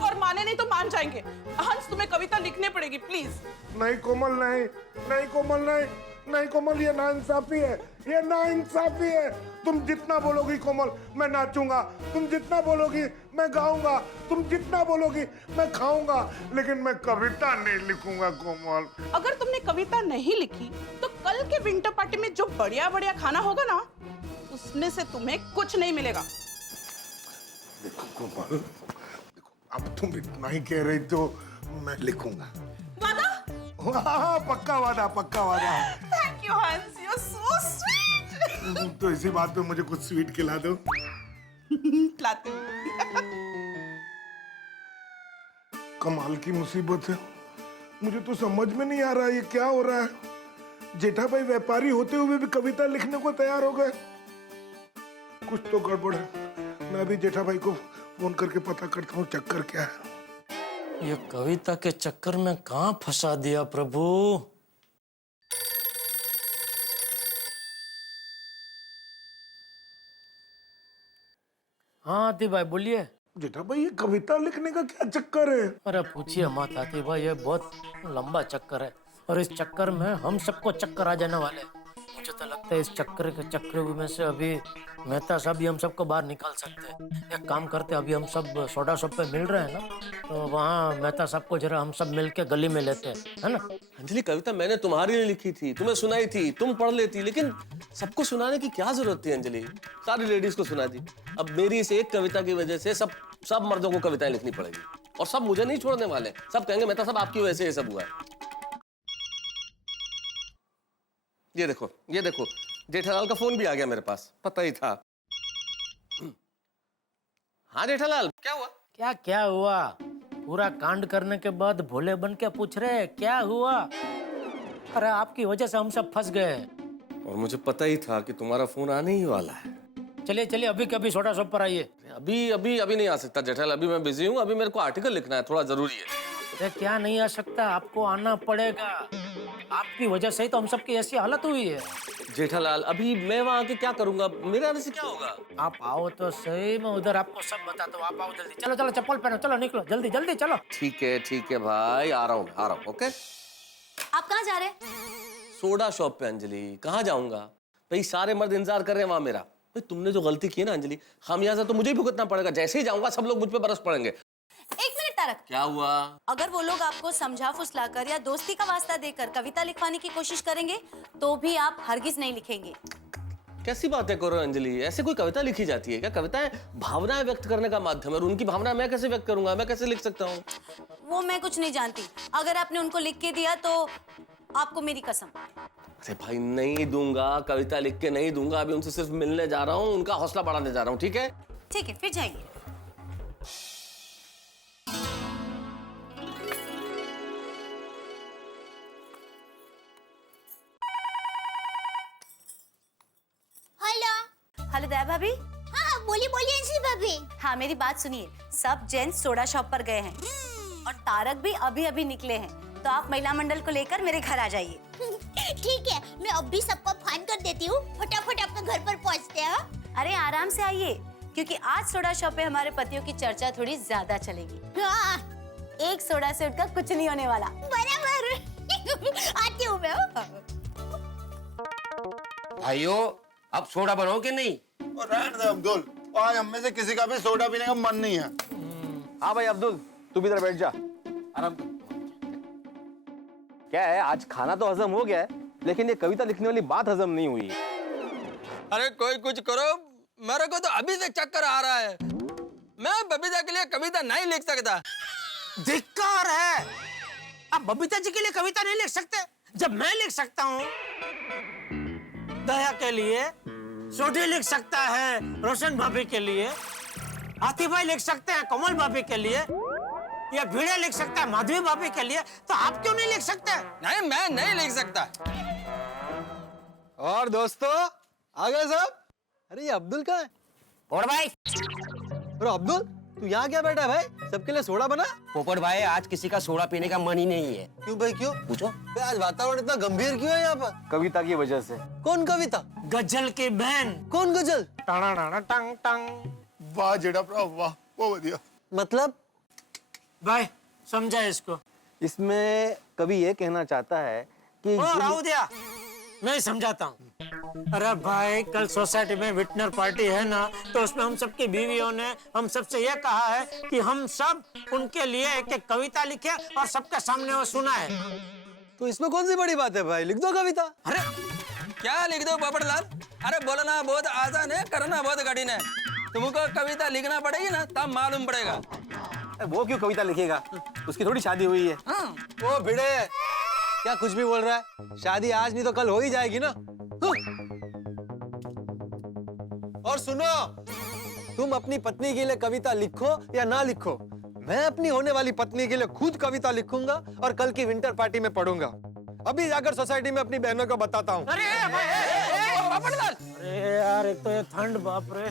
और माने नहीं तो मान जाएंगे। हंस, तुम्हें कविता लिखनी पड़ेगी प्लीज। नहीं कोमल, नहीं नहीं कोमल, नहीं नहीं कोमल, ये नाइंसाफी है, ये नाइंसाफी है। तुम जितना बोलोगी कोमल मैं नाचूंगा, तुम जितना बोलोगी मैं गाऊंगा, तुम जितना बोलोगी मैं खाऊंगा, लेकिन मैं कविता नहीं लिखूंगा कोमल। अगर तुमने कविता नहीं लिखी तो कल के विंटर पार्टी में जो बढ़िया बढ़िया खाना होगा ना, उसमें से तुम्हें कुछ नहीं मिलेगा। देखो कोमल, देखो अब तुम इतना ही कह रही तो मैं लिखूंगा। वादा? हाँ, पक्का वादा, पक्का वादा। थैंक यू हंस, यू आर सो स्वीट। तो इसी बात पे मुझे कुछ स्वीट खिला दो। खिलाती हूँ। कमाल की मुसीबत है, मुझे तो समझ में नहीं आ रहा ये क्या हो रहा है। जेठा भाई व्यापारी होते हुए भी कविता लिखने को तैयार हो गए। कुछ तो गड़बड़ है। मैं अभी जेठा भाई को फोन करके पता करता हूँ चक्कर क्या है। ये कविता के चक्कर में कहाँ फंसा दिया प्रभु। हाँ आती भाई बोलिए। जेठा भाई ये कविता लिखने का क्या चक्कर है? अरे पूछिए मत आती भाई, ये बहुत लंबा चक्कर है और इस चक्कर में हम सबको चक्कर आ जाने वाले हैं। मुझे तो लगता है इस चक्कर के चक्र में से अभी मेहता साहब भी हम सबको बाहर निकाल सकते हैं। एक काम करते, अभी हम सब सोडा शॉप पे मिल रहे हैं ना, तो वहाँ मेहता साहब को जरा हम सब मिल के गली में लेते हैं, है ना? अंजलि कविता मैंने तुम्हारे लिए लिखी थी, तुम्हें सुनाई थी, तुम पढ़ लेती, लेकिन सबको सुनाने की क्या जरूरत थी अंजलि? सारी लेडीज को सुना दी। अब मेरी इस एक कविता की वजह से सब मर्दों को कविताएं लिखनी पड़ेगी और सब मुझे नहीं छोड़ने वाले। सब कहेंगे मेहता साहब आपकी वजह से ये सब हुआ है। ये देखो जेठालाल का फोन भी आ गया मेरे पास, पता ही था। हाँ जेठालाल क्या हुआ? क्या हुआ? पूरा कांड करने के बाद भोले बन के पूछ रहे क्या हुआ? अरे आपकी वजह से हम सब फंस गए। और मुझे पता ही था कि तुम्हारा फोन आने ही वाला है। चलिए अभी कभी सोडा शॉप पर आइए। अभी नहीं आ सकता जेठालाल, अभी मैं बिजी हूँ, अभी मेरे को आर्टिकल लिखना है, थोड़ा जरूरी है। अरे क्या नहीं आ सकता, आपको आना पड़ेगा। आपकी वजह से ही तो हम सबकी ऐसी हालत हुई है। जेठालाल अभी मैं वहाँ आके क्या करूंगा? मेरे आने से क्या होगा? आप आओ तो सही, मैं उधर आपको सब बताता हूँ। आप आओ जल्दी, चलो चप्पल पहनो, चलो निकलो जल्दी चलो। ठीक है भाई, आ रहा हूँ। ओके आप कहाँ जा रहे हैं? सोडा शॉप पे। अंजलि कहाँ जाऊंगा भाई, सारे मर्द इंतजार कर रहे हैं वहां मेरा। भाई तुमने जो गलती की है ना अंजलि, खामियाजा तो मुझे ही भुगतना पड़ेगा। जैसे ही जाऊंगा सब लोग मुझ पे बरस पड़ेंगे। एक मिनट तारक, क्या हुआ? अगर वो लोग आपको समझा फुसलाकर या दोस्ती का वास्ता देकर कविता लिखवाने की कोशिश करेंगे तो भी आप हरगिज नहीं लिखेंगे। कैसी बातें करो अंजलि, ऐसे कोई कविता लिखी जाती है क्या? कविताएं भावनाएं व्यक्त करने का माध्यम है और उनकी भावना मैं कैसे व्यक्त करूंगा? मैं कैसे लिख सकता हूँ? वो मैं कुछ नहीं जानती। अगर आपने उनको लिख के दिया तो आपको मेरी कसम। अरे भाई नहीं दूंगा, कविता लिख के नहीं दूंगा। अभी उनसे सिर्फ मिलने जा रहा हूँ, उनका हौसला बढ़ाने जा रहा हूँ। ठीक है फिर जाइए। हेलो दया भाभी। हाँ बोलिए अंजलि भाभी। हाँ मेरी बात सुनिए, सब जेंट्स सोडा शॉप पर गए हैं और तारक भी अभी निकले हैं, तो आप महिला मंडल को लेकर मेरे घर आ जाइए। ठीक है, मैं अभी सबको फोन कर देती हूँ, फटाफट आपके घर पर पहुँचते हैं। अरे आराम से आइए, क्योंकि आज सोडा शॉप पे हमारे पतियों की चर्चा थोड़ी ज्यादा चलेगी। हाँ। एक सोडा से उठकर कुछ नहीं होने वाला। बराबर। आती हूँ मैं। भाइयों अब सोडा बनाओ कि नहीं? और रहने दे अब्दुल, आज हम में से किसी का भी सोडा पीने का मन नहीं है। हाँ भाई अब्दुल, तू भी इधर बैठ जा, आराम कर। क्या है, आज खाना तो हजम हो गया है, लेकिन ये कविता लिखने वाली बात हजम नहीं हुई। अरे कोई कुछ करो, मेरे को तो अभी से चक्कर आ रहा है। मैं बबीता के लिए कविता नहीं लिख सकता। धिक्कार है, आप बबीता जी के लिए कविता नहीं लिख सकते जब मैं लिख सकता हूँ। दया के लिए सोडी लिख सकता है, रोशन भाभी के लिए हाथी भाई लिख सकते हैं, कोमल भाभी के लिए, या भिड़े लिख सकता है माधवी भाभी के लिए, तो आप क्यों नहीं लिख सकते? नहीं मैं नहीं लिख सकता। और दोस्तों आ गए सब? अरे ये अब्दुल कहाँ है? और भाई अरे अब्दुल तू यहाँ क्या बैठा है भाई? सबके लिए सोडा बना? पोपट भाई आज किसी का सोडा पीने का मन ही नहीं है। क्यों भाई क्यों? पूछो। आज वातावरण इतना गंभीर क्यों है यहाँ पर? कविता की वजह से। कौन कविता? गजल की बहन। कौन गजल? टाणा टंग टंग। वाह जेठा भरा वाह, बहुत बढ़िया। मतलब भाई समझा इसको? इसमें कवि ये कहना चाहता है कि राहु दिया, मैं ही समझाता हूँ। अरे भाई कल सोसाइटी में विटनर पार्टी है ना, तो उसमें हम सबकी बीवियों ने हम सबसे ये कहा है कि हम सब उनके लिए एक एक कविता लिखे और सबके सामने वो सुनाए। तो इसमें कौन सी बड़ी बात है भाई, लिख दो कविता। अरे क्या लिख दो पोपटलाल? अरे बोलना बहुत आसान है, करना बहुत कठिन है। तुमको कविता लिखना पड़ेगी ना, तब मालूम पड़ेगा। वो क्यों कविता लिखेगा, उसकी थोड़ी शादी हुई है। वो भिड़े क्या कुछ भी बोल रहा है? शादी आज नहीं तो कल हो ही जाएगी ना। और सुनो, तुम अपनी पत्नी के लिए कविता लिखो या ना लिखो, मैं अपनी होने वाली पत्नी के लिए खुद कविता लिखूंगा और कल की विंटर पार्टी में पढ़ूंगा। अभी जाकर सोसाइटी में अपनी बहनों को बताता हूँ। अरे यार एक तो ये ठंड, बाप रे।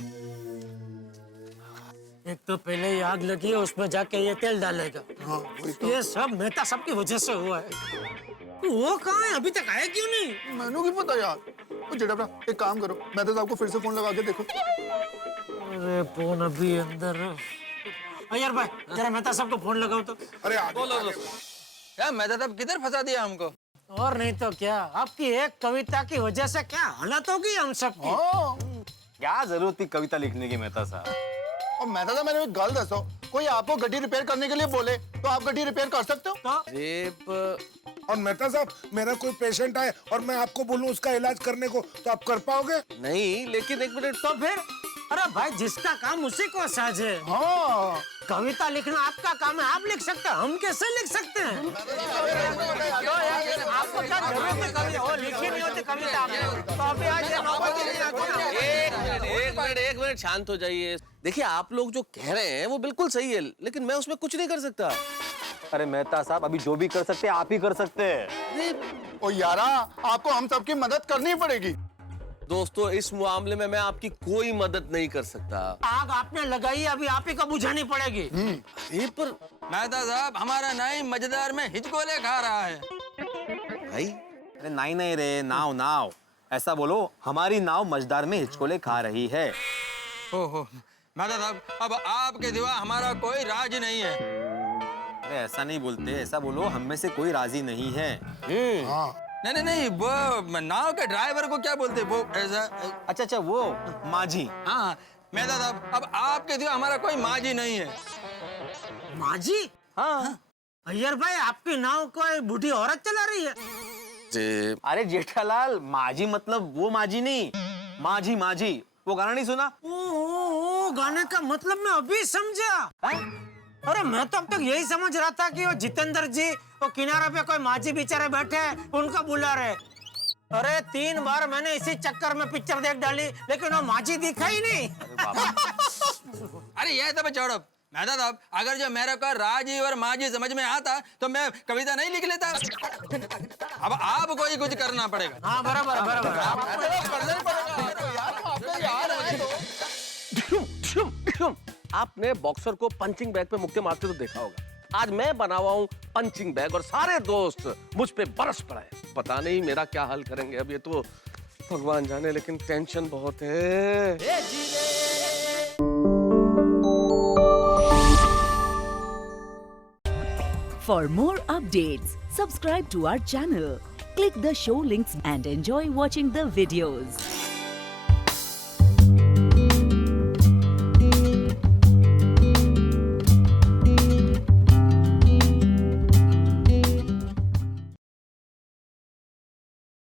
एक तो पहले ही आग लगी है, उसमें जाके ये तेल डालेगा। हाँ, तो। ये सब मेहता सब की वजह से हुआ है। वो कहाँ है, अभी तक आया क्यों नहीं? मैंने की पता यार। जेठा भरा एक काम करो, मैं तो आपको फिर से फोन लगा के देखो। अरे फोन अभी अंदर है। अय्यर भाई जरा मेहता साहब को फोन लगाओ तो। अरे बोलो क्या मेहता साहब किधर फंसा दिया हमको? और नहीं तो क्या, आपकी एक कविता की वजह से क्या हालत होगी हम सबकी। क्या जरूरत थी कविता लिखने की मेहता साहब? और मेहता साहब मैंने एक गल दसो, कोई आपको गड्डी रिपेयर करने के लिए बोले तो आप गड्डी रिपेयर कर सकते हो? और मेहता साहब मेरा कोई पेशेंट आए और मैं आपको बोलूं उसका इलाज करने को, तो आप कर पाओगे? नहीं, लेकिन एक मिनट। तो फिर अरे भाई जिसका काम उसी को साझे। हाँ कविता लिखना आपका काम है, आप लिख सकते हैं, हम कैसे लिख सकते हैं? आपको क्या जरूरत है कविता? वो लिखी नहीं होती कविता आपने, तो अभी आज ये नौबत ही नहीं आती। एक मिनट शांत हो जाइए। देखिए आप लोग जो कह रहे हैं वो बिल्कुल सही है, लेकिन मैं उसमें कुछ नहीं कर सकता। अरे मेहता साहब अभी जो भी कर सकते हैं आप ही कर सकते हैं। ओ यारा, आपको हम सबकी मदद करनी पड़ेगी। दोस्तों इस मामले में मैं आपकी कोई मदद नहीं कर सकता। आग आपने लगाई, अभी आप ही को बुझानी पड़ेगी। पर मेहता साहब हमारा नाई मजेदार में हिचकोले खा रहा है। भाई अरे नहीं नहीं रे, नाव नाव ऐसा बोलो, हमारी नाव मजदार में हिचकोले खा रही है। ओहो मेहता साहब अब आपके सिवा हमारा कोई राज नहीं है। अरे ऐसा नहीं बोलते, ऐसा बोलो हम में से कोई राजी नहीं है। नहीं नहीं नहीं, वो नाव के ड्राइवर को क्या बोलते वो ऐसा? अच्छा अच्छा वो माझी। हाँ मेहता साहब अब आपके सिवा हमारा कोई माझी नहीं है। माझी? हाँ अय्यर भाई आपकी नाव कोई बूढ़ी औरत चला रही है? अरे जेठालाल, माझी मतलब वो माझी नहीं, माझी माझी, वो गाना नहीं सुना? ओ, गाने का मतलब मैं अभी समझा। अरे मैं तो अब तक यही समझ रहा था कि वो जितेंद्र जी वो किनारे पे कोई माझी बेचारे बैठे हैं, उनका बुला रहे। अरे 3 बार मैंने इसी चक्कर में पिक्चर देख डाली, लेकिन वो माझी दिखा ही नहीं। अरे ये तो छोड़ो मेहता साहब, अगर जो मेरे को राजी और माझी समझ में आता तो मैं कविता नहीं लिख लेता। अब आपको ही कुछ करना पड़ेगा। हाँ बराबर बराबर, आपने बॉक्सर को पंचिंग बैग पे मुक्के मारते तो देखा होगा। आज मैं बना हुआ हूँ पंचिंग बैग और सारे दोस्त मुझ पे बरस पड़े। पता नहीं मेरा क्या हल करेंगे अब, ये तो भगवान जाने, लेकिन टेंशन बहुत है। For more updates, subscribe to our channel, click the show links and enjoy watching the videos.